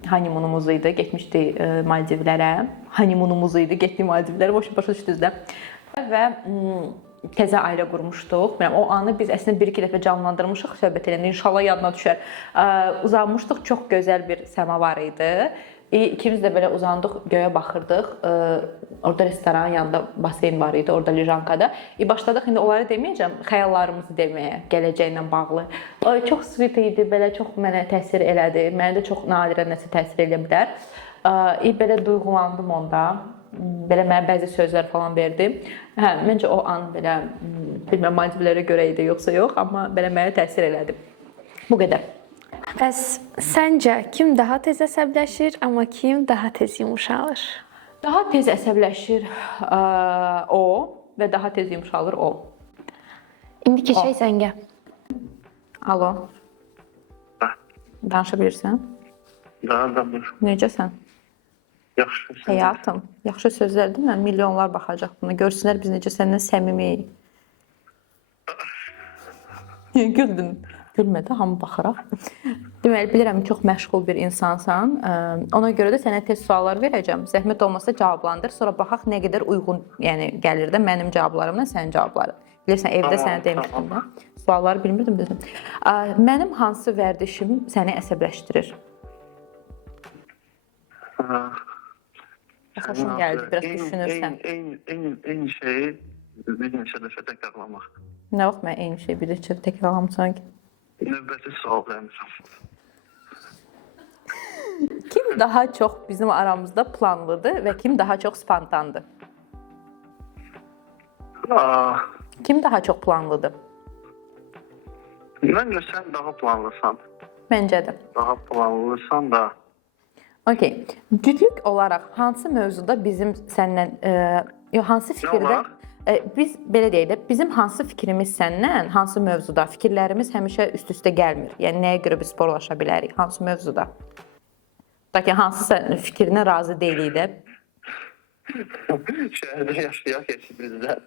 honeymoonumuz idi. Getmişdik Maldivlərə. Honeymoonumuz idi, getdik Maldivlərə. Başa düşdünüz də. Və təzə ailə qurmuşduq. O anı biz əslində 1-2 dəfə canlandırmışıq, söhbət eləndə inşallah yadına düşər. Uzanmışdıq, çox gözəl bir səma var idi. İkimiz də belə uzandıq, göyə baxırdıq. Orada restoran yanında baseyn var idi, orada lijankada. Başladıq indi onları deməyəcəm, xəyallarımızı deməyə, gələcəklə bağlı. Çox sweet idi, belə çox mənə təsir elədi. Mənə də çox nadirən nəsə təsir edə bilər. Belə duyğulandım onda. Belə mənə bəzi sözlər falan verdi. Məncə o an belə, bilmirəm Maldivlərə görə idi yoxsa yox, amma belə mənə təsir elədi. Bu qədər. Bəs səncə kim daha tez əsəbləşir, amma kim daha tez yumşalır? Daha tez əsəbləşir o və daha tez yumşalır o. İndi keçək zəngə. Alo. Danışa bilirsən? Danış. Necəsən? Yaxşı. Həyatım. Yaxşı sözlər demə, milyonlar baxacaq buna. Görsünlər biz necə səndən səmimiyik. Güldün. Gülmədi, hamı baxıraq. Deməli, bilirəm çox məşğul bir insansan. Ona görə də sənə test suallar verəcəm. Zəhmət olmasa cavablandır. Sonra baxaq nə qədər uyğun, yəni gəlir də mənim cavablarımla sənin cavabların. Bilirsən, evdə sənə demişdim də. Sualları bilmirdim dedim. Mənim hansı vərdişim səni əsəbləşdirir? Xoşum gəldi, biraz düşünürsən. Eyni şeyi bir neçə dəfə təkrarlamaq. Nə vaxt mən eyni şeyi bir neçə təkrarlamısan ki? Növbəti sual vermişəm. Kim daha çox bizim aramızda planlıdır və kim daha çox spontandır? Kim daha çox planlıdır? Məncə sən daha planlısan. Məncə də. Daha planlısan da. Okay. Cütlük olaraq hansı mövzuda bizim səndən hansı fikirdə biz belə deyək də bizim hansı fikrimiz səndən hansı mövzuda fikirlərimiz həmişə üst-üstə gəlmir. Yəni nəyə görə biz sporlaşa bilərik? Hansı mövzuda? Bəlkə hansısa fikrinə razı deyilik də. Şəhərdə yaşayaq Sibrizdə.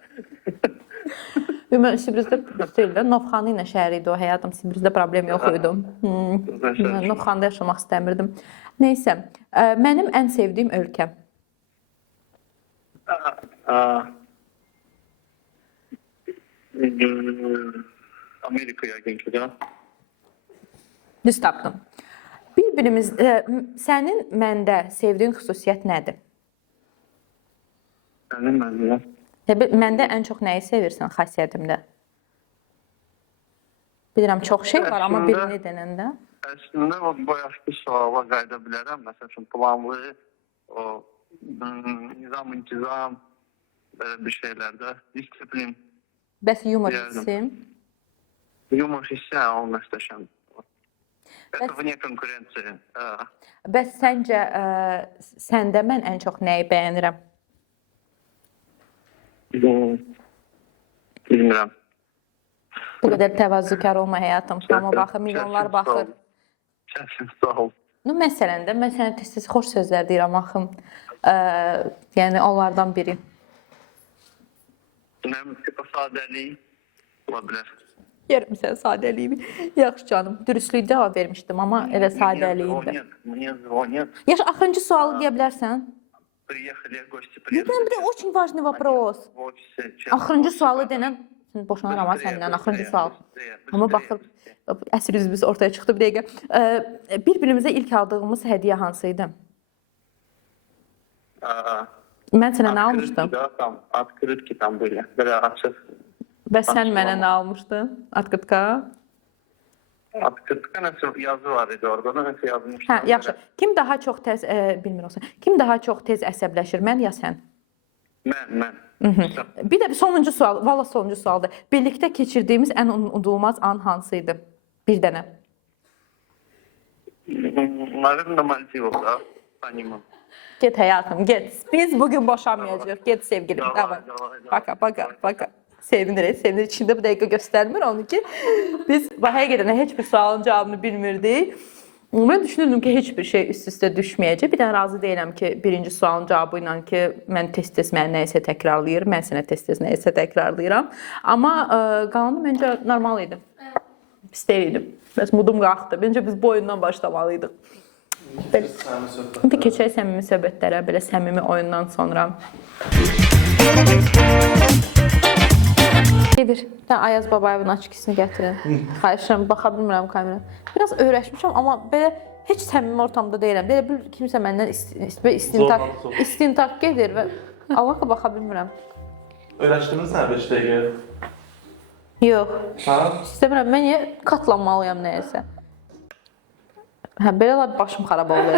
Mən Sibrizdə deyil də Novxanı ilə şəhər idi o həyatım. Sibrizdə problem yox idi. Mən Novxanda yaşamaq istəmirdim. Nəysə, mənim ən sevdiyim ölkəm. Amerika yəqin ki də. Düz tapdım. Bir-birimiz sənin məndə sevdiyin xüsusiyyət nədir? Sənin məndə. Məndə ən çox nəyi sevirsən xasiyyətimdə? Bilirəm çox şey var, amma birini denəndə. Əslində o bayaqki suala qayıda bilərəm. Məsəl üçün planlı, o nizam-intizam bir şeylərdə disiplin. Bəs yumor hissi? Yumor hissi o məstəşəm. Vне konkurensiya. Bəs səncə səndə mən ən çox nəyi bəyənirəm? Bilmirəm. Bu qədər təvazökar olma həyatım. Amma baxır, milyonlar baxır. Çətin sağ ol. Məsələn də mən sənə tez-tez xoş sözlər deyirəm axım. Yəni onlardan biri. Mənim sadəlik ola bilər. Yerim sən sadəliyimi. Yaxşı canım, dürüstlük cavab vermişdim, amma elə sadəliyim. Мне звонят. Yaxşı, axırıncı sualı deyə bilərsən? Приехали гости. Bir də очень важный вопрос. Axırıncı sualı denən boşanaram ha səndən, axırıncı sual. Amma baxır, əsl üzümüz ortaya çıxdı bir dəqiqə. Bir-birimizə ilk aldığımız hədiyyə hansı idi? Mən sənə nə almışdım? Открытки там были. Belə açıq. Bəs sən mənə nə almışdın? Открытка? Открытка nəsə yazı var idi orada, nəsə yazmışdım. Hə, yaxşı. Kim daha çox tez bilmirəm. Kim daha çox tez əsəbləşir, mən ya sən? Mən. Bir də sonuncu sual, valla sonuncu sualdır. Birlikdə keçirdiyimiz ən unudulmaz an hansı idi? Bir dənə. Navrəndə Maldivovda, tanımam. Get həyatım, get. Biz bugün boşanmayacağıq. Get sevgilim. Davay. Baka. Sevinirik. İçində bu dəqiqə göstərmir onu ki, biz həqiqətən heç bir sualın cavabını bilmirdik. Mən düşünürdüm ki, heç bir şey üst-üstə düşməyəcək. Bir dənə razı deyiləm ki, birinci sualın cavabı ilə ki, mən tez-tez mənə nəyisə təkrarlayır, mən sənə tez-tez nəyisə təkrarlayıram. Amma qalanı məncə normal idi. Pis deyildim. Bəs mudum qalxdı. Məncə biz bu oyundan başlamalıydıq. İndi keçək səmimi söhbətlərə, belə səmimi oyundan sonra. Gedir. Sən Ayaz Babayevin açıqısını gətirin. Xahişəm, baxa bilmirəm kameraya. Biraz öyrəşmişəm, amma belə heç səmimi ortamda deyiləm. Belə bir kimsə məndən istintak gedir və Allah'a baxa bilmirəm. Öyrəşdiniz nə 5 dəqiqə? Yox. İstəmirəm, mən niyə katlanmalıyam nəyəsə? Belə başım xarab olur.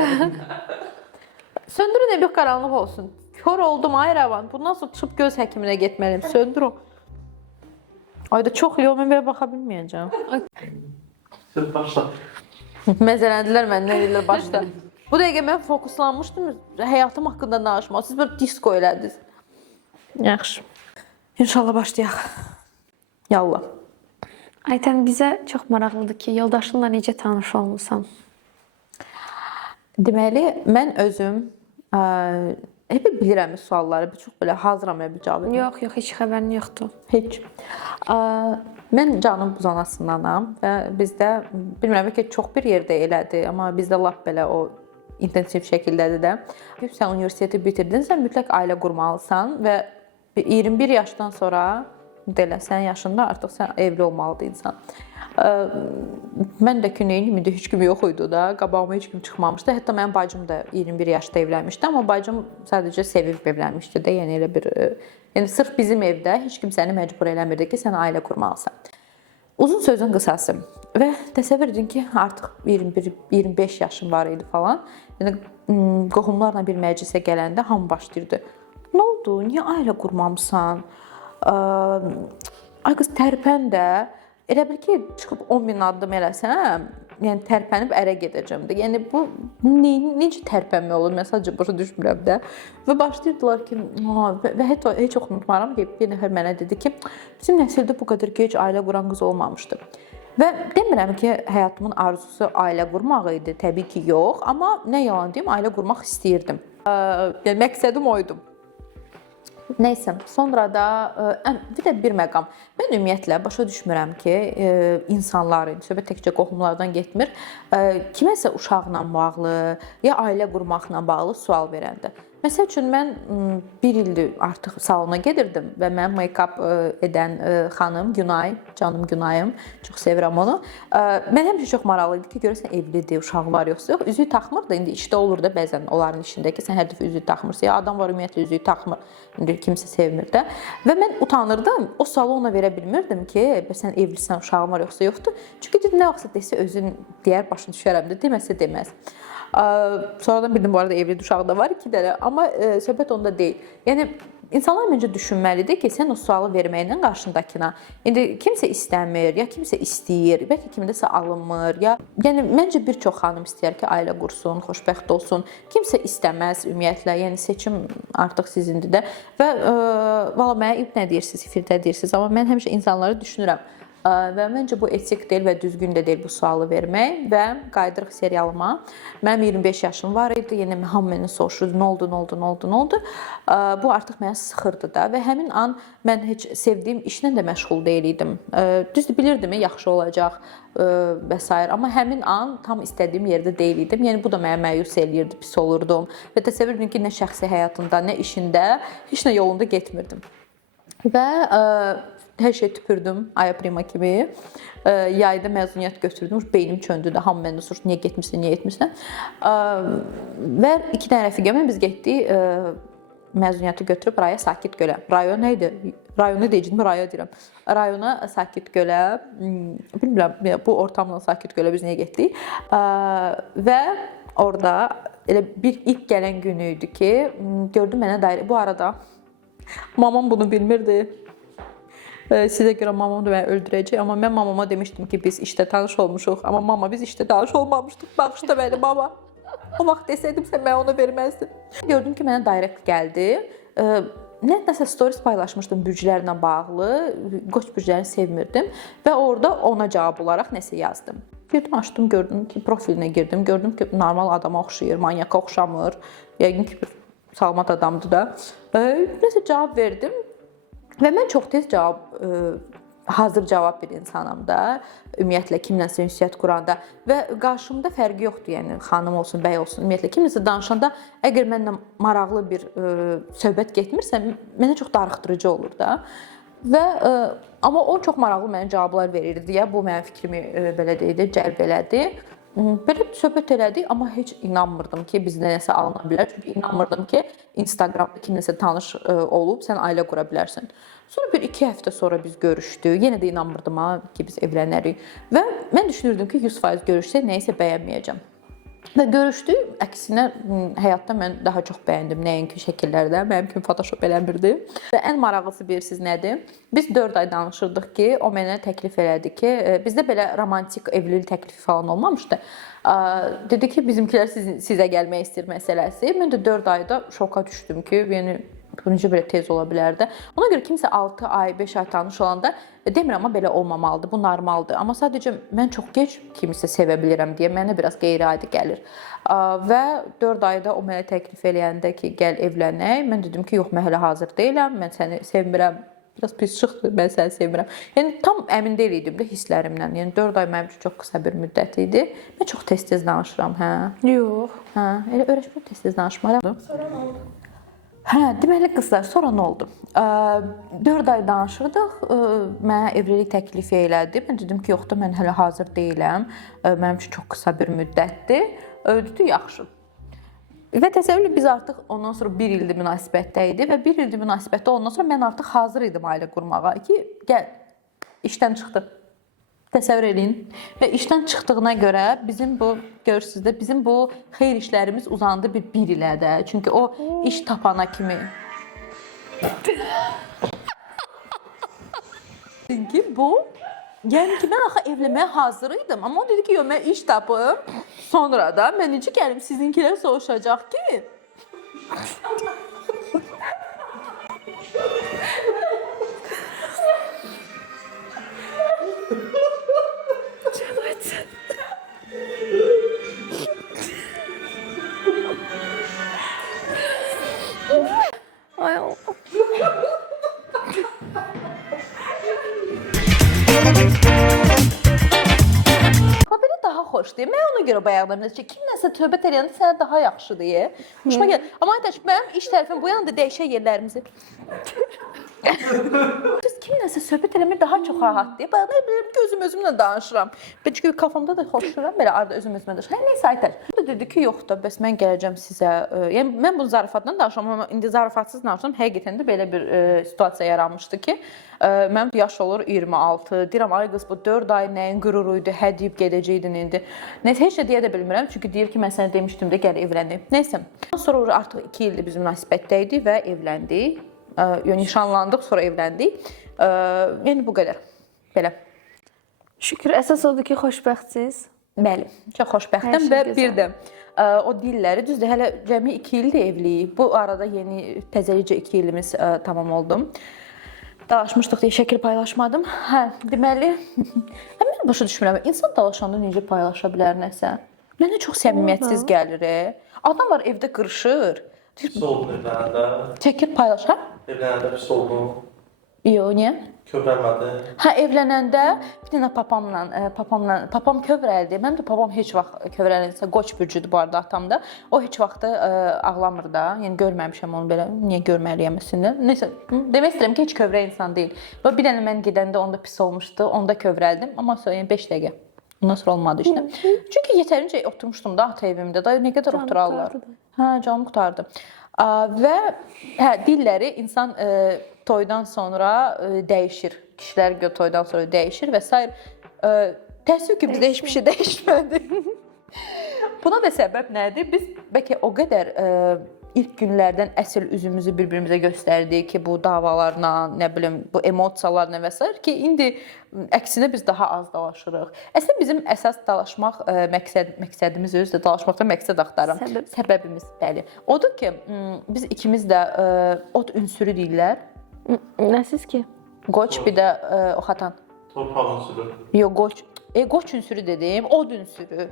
Söndürün, yox qaranlıq olsun. Kör oldum, ay Rəvan. Bundan sonra çıxıb göz həkiminə getməliyim. Söndür o. Ayda çox yox, mən belə baxa bilməyəcəm. Sən başla. Məzələndilər məndən, deyirlər başla. Bu dəqiqə mən fokuslanmışdım, həyatım haqqında danışmaq. Siz böyle disko elədiniz. Yaxşı. İnşallah başlayaq. Yallah. Aytən, bizə çox maraqlıdır ki, yoldaşınla necə tanış olmusan? Deməli, mən özüm hep bilirəm sualları, çox belə hazıram bir cavab verəm. Yox, heç xəbərin yoxdur. Heç. Mən Canın Buzanasındanam və bizdə bilmirəm ki, çox bir yerdə elədir, amma bizdə lap belə o intensiv şəkildədir də. Sən universiteti bitirdin, sən mütləq ailə qurmalısan və 21 yaşdan sonra deyə sən yaşında artıq sən evli olmalıdır insan. Mən də ki, neyim heç kim yox idi da, qabağıma heç kim çıxmamışdı. Hətta mənim bacım da 21 yaşda evlənmişdi, amma bacım sadəcə sevib evlənmişdi də, yəni elə bir sırf bizim evdə heç kim səni məcbur eləmirdi ki, sən ailə qurmalısan. Uzun sözün qısası və təsəvvür edin ki, artıq 21-25 yaşım var idi falan. Yəni qohumlarla bir məclisə gələndə hamı başlayırdı. Nə oldu? Niyə ailə qurmamısan? Ay qız, tərpən də. Elə bil ki, çıxıb 10.000 addım eləsəm, yəni tərpənib ərə gedəcəm də. Yəni bu necə tərpənmə olur? Mən sadəcə başa düşmürəm də. Və başlayırdılar ki, və heç unutmaram ki, bir nəfər mənə dedi ki, bizim nəsildə bu qədər gec ailə quran qız olmamışdı. Və demirəm ki, həyatımın arzusu ailə qurmaq idi, təbii ki, yox, amma nə yalan deyim, ailə qurmaq istəyirdim. Yəni məqsədim o idi. Nəysə, sonra da bir məqam. Mən ümumiyyətlə başa düşmürəm ki, insanların, söhbət təkcə qohumlardan getmir, kiməsə uşaqla bağlı, ya ailə qurmaqla bağlı sual verəndə. Məsəl üçün mən 1 ildir artıq salona gedirdim və mən make-up edən xanım Günay, canım Günayım, çox sevirəm onu. Mən həmişə çox maraqlı idi ki, görəsən evlidir, uşağı var yoxsa yox. Üzüyü taxmır da, indi işdə olur da bəzən onların işində ki, sən hər dəfə üzüyü taxmırsan. Ya adam var ümumiyyətlə üzüyü taxmır, indi kimsə sevmir də. Və mən utanırdım, o salona verə bilmirdim ki, sən evlisən, uşağın var yoxsa yoxdur. Çünki dedim, nə vaxtsa desə özün deyər, başını düşərəm də, deməsə deməz. Sonradan bildim, bu arada evli uşağı da var 2 dənə, amma söhbət onda deyil. Yəni insanlar məncə düşünməlidir ki, sən o sualı verməklə qarşındakına, indi kimsə istəmir, ya kimsə istəyir, bəlkə kimdəsə alınmır, ya yəni məncə bir çox xanım istəyər ki, ailə qursun, xoşbəxt olsun. Kimsə istəməz ümumiyyətlə, yəni seçim artıq sizindir də. Və valla mənə nə deyirsiniz, efirdə deyirsiniz, amma mən həmişə insanları düşünürəm. Və məncə bu etik deyil və düzgün də deyil bu sualı vermək və qayıdırıq serialıma. Mənim 25 yaşım var idi, yenə hamı məndən soruşurdu, nə oldu? Bu artıq mənə sıxırdı da və həmin an mən heç sevdiyim işlə də məşğul deyil idim. Düzdür, bilirdim, yaxşı olacaq və s. amma həmin an tam istədiyim yerdə deyil idim. Yəni bu da mənə məyus eləyirdi, pis olurdum və təsəvvür edin ki, nə şəxsi həyatımda, nə işində, heç nə yolunda getmirdim. Və hər şey tüpürdüm Aya Prima kimi. Yayda məzuniyyət götürdüm. Beynim çöndü də. Hamı məndən soruşdu, niyə getmirsən? Və 2 dənə rəfiqəmlə biz getdik məzuniyyəti götürüb Raya Sakit Gölə. Rayon nə idi? Rayonu deyəcəm, Raya deyirəm. Rayona Sakit Gölə, bilmirəm, bu ortamla Sakit Gölə biz niyə getdik? Və orada elə bir ilk gələn günü idi ki, gördüm mənə dair. Bu arada mamam bunu bilmirdi. Sizə görə mamam da məni öldürəcək, amma mən mamama demişdim ki, biz işdə tanış olmuşuq, amma mama biz işdə tanış olmamışdıq. Bağışla məni mama. O vaxt desəydim sən mənə onu verməzdin. Gördüm ki, mənə direct gəldi. Nəsə stories paylaşmışdım bürclərlə bağlı. Qoç bürclərini sevmirdim və orada ona cavab olaraq nəsə yazdım. Girdim, açdım, gördüm ki, profilinə girdim. Gördüm ki, normal adama oxşayır, manyaka oxşamır. Yəqin ki, bir salamat adamdır da. Nəsə cavab verdim. Və mən çox tez hazır cavab bir insanam da, ümumiyyətlə kimləsə ünsiyyət quranda və qarşımda fərqi yoxdur, yəni xanım olsun, bəy olsun, ümumiyyətlə kimləsə danışanda əgər mənlə maraqlı bir söhbət getmirsə, mənə çox darıxdırıcı olur da. Və amma o çox maraqlı mənə cavablar verirdi. Ya bu mənim fikrimi belə deyildi, cəlb elədi. Belə söhbət elədik, amma heç inanmırdım ki, bizdə nəsə alına bilər. Çünki inanmırdım ki, Instagramda kimləsə tanış olub sən ailə qura bilərsən. Sonra 1-2 həftə sonra biz görüşdük. Yenə də inanmırdım ki, biz evlənərik. Və mən düşünürdüm ki, 100% görüşsək nəyisə bəyənməyəcəm. Və görüşdük, əksinə həyatda mən daha çox bəyəndim, nəinki şəkillərdə, mənim kimi Photoshop eləmirdi. Və ən maraqlısı bilirsiniz nədir? Biz 4 ay danışırdıq ki, o mənə təklif elədi ki, bizdə belə romantik evlilik təklifi falan olmamışdı. Dedi ki, bizimkilər sizə gəlmək istəyir məsələsi. Mən də 4 ayda şoka düşdüm ki, yəni Bu necə belə tez ola bilər də? Ona görə kimsə 6 ay, 5 ay tanış olanda demirəm amma belə olmamalıdır. Bu normaldır. Amma sadəcə mən çox gec kimisə sevə bilirəm deyə mənə biraz qeyri-adi gəlir. Və 4 ayda o mənə təklif eləyəndə ki, gəl evlənək, mən dedim ki, yox, mən hələ hazır deyiləm. Mən səni sevmirəm. Biraz pis çıxdı, mən səni sevmirəm. Yəni tam əmin deyildim də hisslərimdən. Yəni 4 ay mənim üçün çox qısa bir müddət idi. Mən çox tez-tez danışıram, hə? Yox. Hə, elə öyrəşmə tez-tez danışmaram. Sonra nə oldu? Hə, deməli qızlar, sonra nə oldu? 4 ay danışırdıq, mənə evlilik təklifi elədi. Mən dedim ki, yox da mən hələ hazır deyiləm. Mənim üçün çox qısa bir müddətdir. Dedi, yaxşı. Və təsəvvür edin, biz artıq ondan sonra 1 ildir münasibətdə idi və 1 ildir münasibətdə ondan sonra mən artıq hazır idim ailə qurmağa ki, gəl, işdən çıxdı. Təsəvvür edin. Və işdən çıxdığına görə bizim bu, görürsünüz də, bizim bu xeyir işlərimiz uzandı bir ilə də. Çünki o iş tapana kimi. Çünki bu, yəni ki, mən axı evlənməyə hazır idim. Amma o dedi ki, yox, mən iş tapım. Sonra da mən necə gəlim, sizinkilər soruşacaq ki. Ay Allah. Belə daha xoşdur. Mən ona görə bayaqdan necə kimləsə söhbət eləyəndə sənə daha yaxşı deyə. Xoşuma gəlir. Amma aytaş mənim iş tərəfim bu yanda dəyişə yerlərimizi. Siz kimləsə söhbət eləmək daha çox rahat deyə. Bayaqdan bilirəm ki, özümlə danışıram. Çünki kafamda da xoşlayıram belə arada özümlə danışıram. Nəysə aytaş. O da dedi ki, yox da, bəs mən gələcəm sizə. Yəni mən bunu zarafatdan danışıram, amma indi zarafatsız danışıram. Həqiqətən də belə bir situasiya yaranmışdı ki, mənim yaş olur 26. Deyirəm, ay qız bu 4 ay nəyin qüruru idi, hə deyib gedəcəydin indi. Nəysə heç nə deyə də bilmirəm, çünki deyir ki, mən sənə demişdim də gəl evlənək. Nəysə. Sonra artıq 2 ildir biz münasibətdə idi və evləndik. Yəni nişanlandıq, sonra evləndik. Yəni bu qədər. Belə. Şükür, əsas odur ki, xoşbəxtsiz. Bəli, çox xoşbəxtəm və bir də o dilləri düzdür, hələ cəmi 2 ildir evliyik. Bu arada yeni təzəlicə 2 ilimiz tamam oldu. Dalaşmışdıq deyə şəkil paylaşmadım. Hə, deməli, mən başa düşmürəm. İnsan dalaşanda necə paylaşa bilər nəsə? Mənə çox səmimiyyətsiz gəlir. Adam var evdə qırışır. Pis oldun evlənəndə. Çəkib paylaş, hə? Evlənəndə pis oldun. Yox, niyə? Kövrəlmədi. Hə, evlənəndə bir dənə papam kövrəldi. Mənim də papam heç vaxt kövrələnsə, Qoç bürcüdür bu arada atam da. O heç vaxt ağlamır da. Yəni görməmişəm onu belə. Niyə görməliyəm əslində? Nəsə, demək istəyirəm ki, heç kövrə insan deyil. Və bir dənə mən gedəndə onda pis olmuşdu. Onda kövrəldim, amma sonra yəni 5 dəqiqə. Ondan sonra olmadı işte. Çünki yetərincə oturmuşdum da ata evimdə. Da nə qədər oturarlar. Hə, canım qurtardı. Və hə, dilləri insan toydan sonra dəyişir. Kişilər toydan sonra dəyişir və s. Təəssüf ki, bizdə heç bir şey dəyişmədi. Buna da səbəb nədir? Biz bəlkə o qədər ilk günlərdən əsl üzümüzü bir-birimizə göstərdik ki, bu davalarla, nə bilim, bu emosiyalarla və s. ki, indi əksinə biz daha az dalaşırıq. Əslində bizim əsas dalaşmaq məqsədimiz özü də dalaşmaqda məqsəd axtarırıq. Səbəbimiz, bəli. Odur ki, biz ikimiz də ot ünsürü deyirlər. Nəsiz ki? Qoç, bir də oxatan. Torpaq ünsürü. Yox, qoç. Qoç ünsürü dedim, od ünsürü.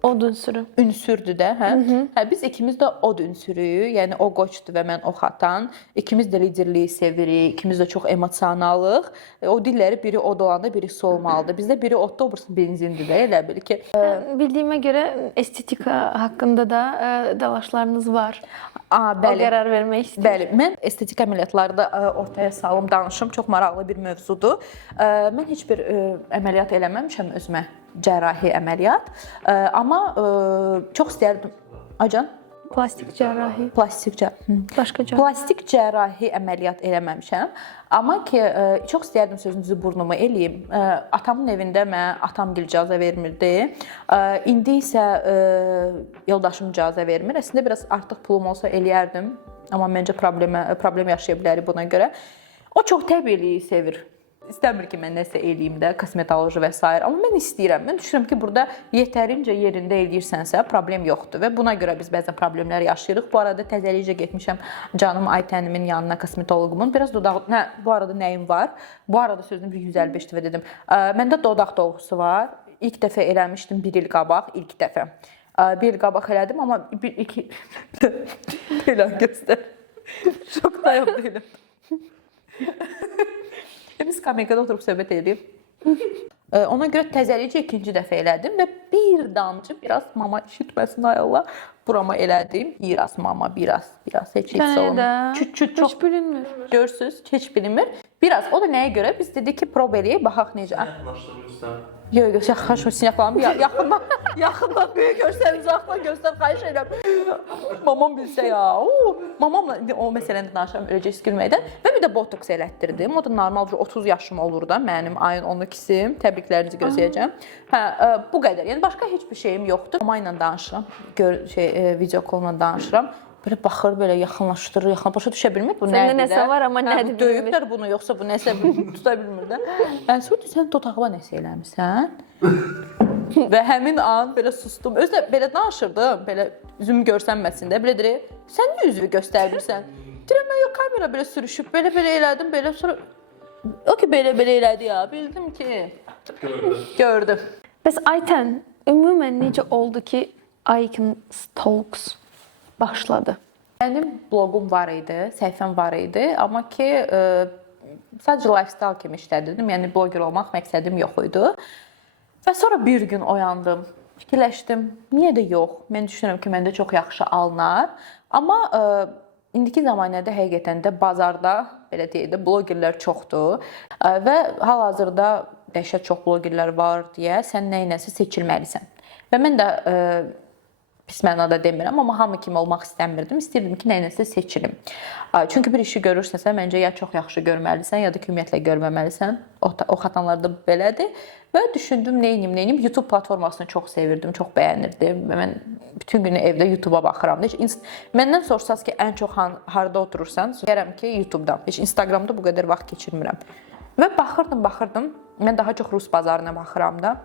Od ünsürü. Ünsürdür də, hə? Hə, biz ikimiz də od ünsürüyük. Yəni o qoçdur və mən oxatan. İkimiz də liderliyi sevirik, ikimiz də çox emosionallıq. O dilləri biri od olanda biri su olmalıdır. Bizdə biri odda, obursun benzindir də, elə bil ki. Bildiyimə görə estetika haqqında da dalaşlarınız var. Bəli. O qərar vermək istəyir. Bəli, mən estetik əməliyyatları da ortaya salım, danışım. Çox maraqlı bir mövzudur. Mən heç bir əməliyyat eləməmişəm özümə, cərrahi əməliyyat. Amma çox istərdim. Acan? Plastik cərrahi. Plastik cərrahi əməliyyat eləməmişəm. Amma ki, çox istərdim sözünüzü burnumu eləyim. Atamın evində mənə atamgil icazə vermirdi. İndi isə yoldaşım icazə vermir. Əslində biraz artıq pulum olsa eləyərdim. Amma məncə problem yaşaya bilərik buna görə. O çox təbiiliyi sevir. istəmir ki, mən nəsə eləyim də, kosmetoloji və s. Amma mən istəyirəm. Mən düşünürəm ki, burada yetərincə yerində eləyirsənsə, problem yoxdur və buna görə biz bəzən problemlər yaşayırıq. Bu arada təzəlikcə getmişəm canım Aytənimin yanına, kosmetoloqumun. Biraz dodaq, bu arada nəyim var? Bu arada sözünü 155 dəfə dedim. Məndə dodaq dolğusu var. İlk dəfə eləmişdim 1 il qabaq, ilk dəfə. 1 il qabaq elədim, amma 2 belə göstər. Şokdayım deyiləm. Biz komikada oturub söhbət edirik. Ona görə təzəlikcə ikinci dəfə elədim və bir damcı biraz mama işitməsin ay Allah. Burama elədim. Biraz mama, biraz heç olmur. Küt çox bilinmir. Görürsüz, heç bilinmir. Biraz o da nəyə görə? Biz dedik ki, prob eləyək, baxaq necə. Yaxınlaşdırırsan. Yox, yaxşı sinəklarımı yaxından böyük göstər, uzaqdan göstər, xahiş edirəm. Mamam bilsə ya. Mamamla o məsələni danışıram öləcək gülməkdən. Və bir də botoks elətdirdim. O da normal 30 yaşım olur da mənim ayın 12-si. Təbriklərinizi gözləyəcəm. Bu qədər. Yəni başqa heç bir şeyim yoxdur. Mama ilə danışıram. Video call-la danışıram. Belə baxır, belə yaxınlaşdırır, başa düşə bilmir bu nədir. Səndə nəsə var, amma nədir bilmir. Döyüblər bunu, yoxsa bu nəsə tuta bilmir də. Mən sordu, sən dodağıma nəsə eləmirsən? Və həmin an belə sustum. Özlə belə danışırdım, belə üzümü görsənməsin də. Belə deyir, sən niyə üzvü göstərmirsən? Deyirəm, mən yox, kamera belə sürüşüb, belə elədim, belə sonra... O ki, belə elədi ya, bildim ki... Gördüm. Bəs Aytən, ümumən necə oldu ki, Icon Talks başladı? Mənim bloqum var idi, səhifəm var idi, amma ki sadəcə lifestyle kimi işlədirdim. Yəni bloger olmaq məqsədim yox idi. Və sonra bir gün oyandım, fikirləşdim, niyə də yox? Mən düşünürəm ki, məndə çox yaxşı alınar. Amma indiki zamanədə həqiqətən də bazarda belə deyək də blogerlər çoxdur və hal-hazırda dəhşət çox blogerlər var deyə sən nə iləsə seçilməlisən. Və mən də pis mənada demirəm, amma hamı kimi olmaq istəmirdim. İstəyirdim ki, nəyinəsə seçilim. Çünki bir işi görürsənsə, məncə ya çox yaxşı görməlisən, ya da ki, ümumiyyətlə görməməlisən. O xatanlarda belədir. Və düşündüm, neynim? YouTube platformasını çox sevirdim, çox bəyənirdim. Mən bütün günü evdə YouTube'a baxıram. Məndən sorsanız ki, ən çox harda oturursan, deyərəm ki, YouTube'dan. Heç Instagramda bu qədər vaxt keçirmirəm. Və baxırdım. Mən daha çox rus bazarına baxıram da.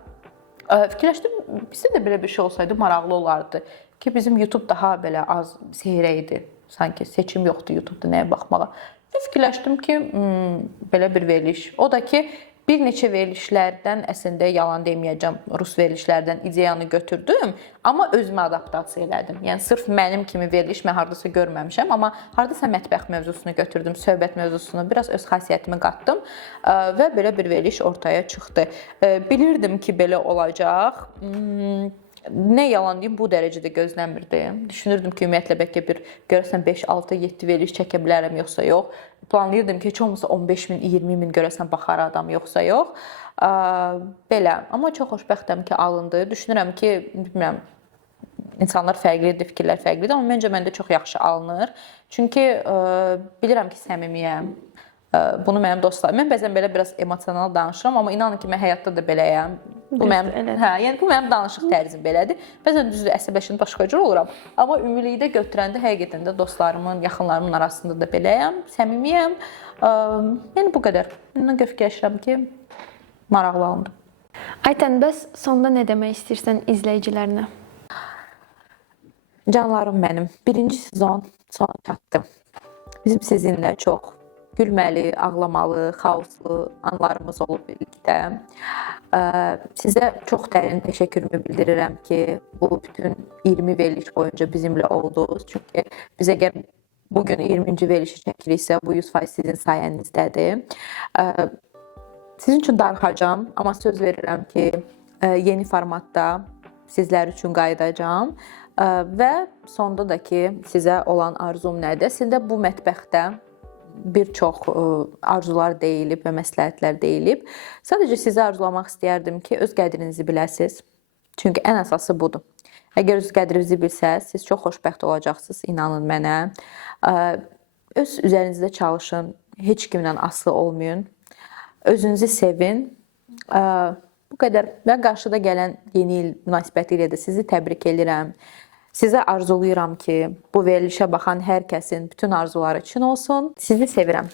Fikirləşdim, bizdə də belə bir şey olsaydı maraqlı olardı ki, bizim YouTube daha belə az seyrə idi. Sanki seçim yoxdur YouTube'da nəyə baxmağa. Və fikirləşdim ki, belə bir veriliş. O da ki, bir neçə verilişlərdən əslində yalan deməyəcəm, rus verilişlərdən ideyanı götürdüm, amma özümə adaptasiya elədim. Yəni sırf mənim kimi veriliş mən hardasa görməmişəm, amma hardasa mətbəx mövzusunu götürdüm, söhbət mövzusunu, biraz öz xasiyyətimi qatdım və belə bir veriliş ortaya çıxdı. Bilirdim ki, belə olacaq. Nə yalan deyim, bu dərəcədə gözləmirdim. Düşünürdüm ki, ümumiyyətlə bəlkə bir görəsən 5, 6, 7 veriliş çəkə bilərəm yoxsa yox. Planlayırdım ki, heç olmasa 15 min, 20 min görəsən baxar adam yoxsa yox. Belə. Amma çox xoşbəxtəm ki, alındı. Düşünürəm ki, bilmirəm, insanlar fərqlidir, fikirlər fərqlidir, amma məncə məndə çox yaxşı alınır. Çünki bilirəm ki, səmimiyəm. Bunu mənim dostlarım. Mən bəzən belə biraz emosional danışıram, amma inanın ki, mən həyatda da beləyəm. Bu mənim danışıq tərzim belədir. Bəzən düzdür, əsəbləşib başqa cür oluram. Amma ümumilikdə götürəndə həqiqətən də dostlarımın, yaxınlarımın arasında da beləyəm, səmimiyəm. Yəni bu qədər. Mən fikirləşirəm ki, maraqlı alındı. Aytən, bəs sonda nə demək istəyirsən izləyicilərinə? Canlarım mənim, 1-ci sezon sona çatdı. Bizim sizinlə çox gülməli, ağlamalı, xaoslu anlarımız olub birlikdə. Sizə çox dərin təşəkkürümü bildirirəm ki, bu bütün 20 veriliş boyunca bizimlə oldunuz. Çünki biz əgər bugün 20-ci verilişi çəkiriksə, bu 100% sizin sayənizdədir. Sizin üçün darıxacam, amma söz verirəm ki, yeni formatda sizlər üçün qayıdacağam. Və sonda da ki, sizə olan arzum nədir? Sizdə bu mətbəxdə bir çox arzular deyilib və məsləhətlər deyilib. Sadəcə sizə arzulamaq istəyərdim ki, öz qədrinizi biləsiniz. Çünki ən əsası budur. Əgər öz qədrinizi bilsəz, siz çox xoşbəxt olacaqsınız, inanın mənə. Öz üzərinizdə çalışın, heç kimdən asılı olmayın. Özünüzü sevin. Bu qədər. Və qarşıda gələn yeni il münasibəti ilə də sizi təbrik edirəm. Sizə arzulayıram ki, bu verilişə baxan hər kəsin bütün arzuları üçün olsun. Sizi sevirəm.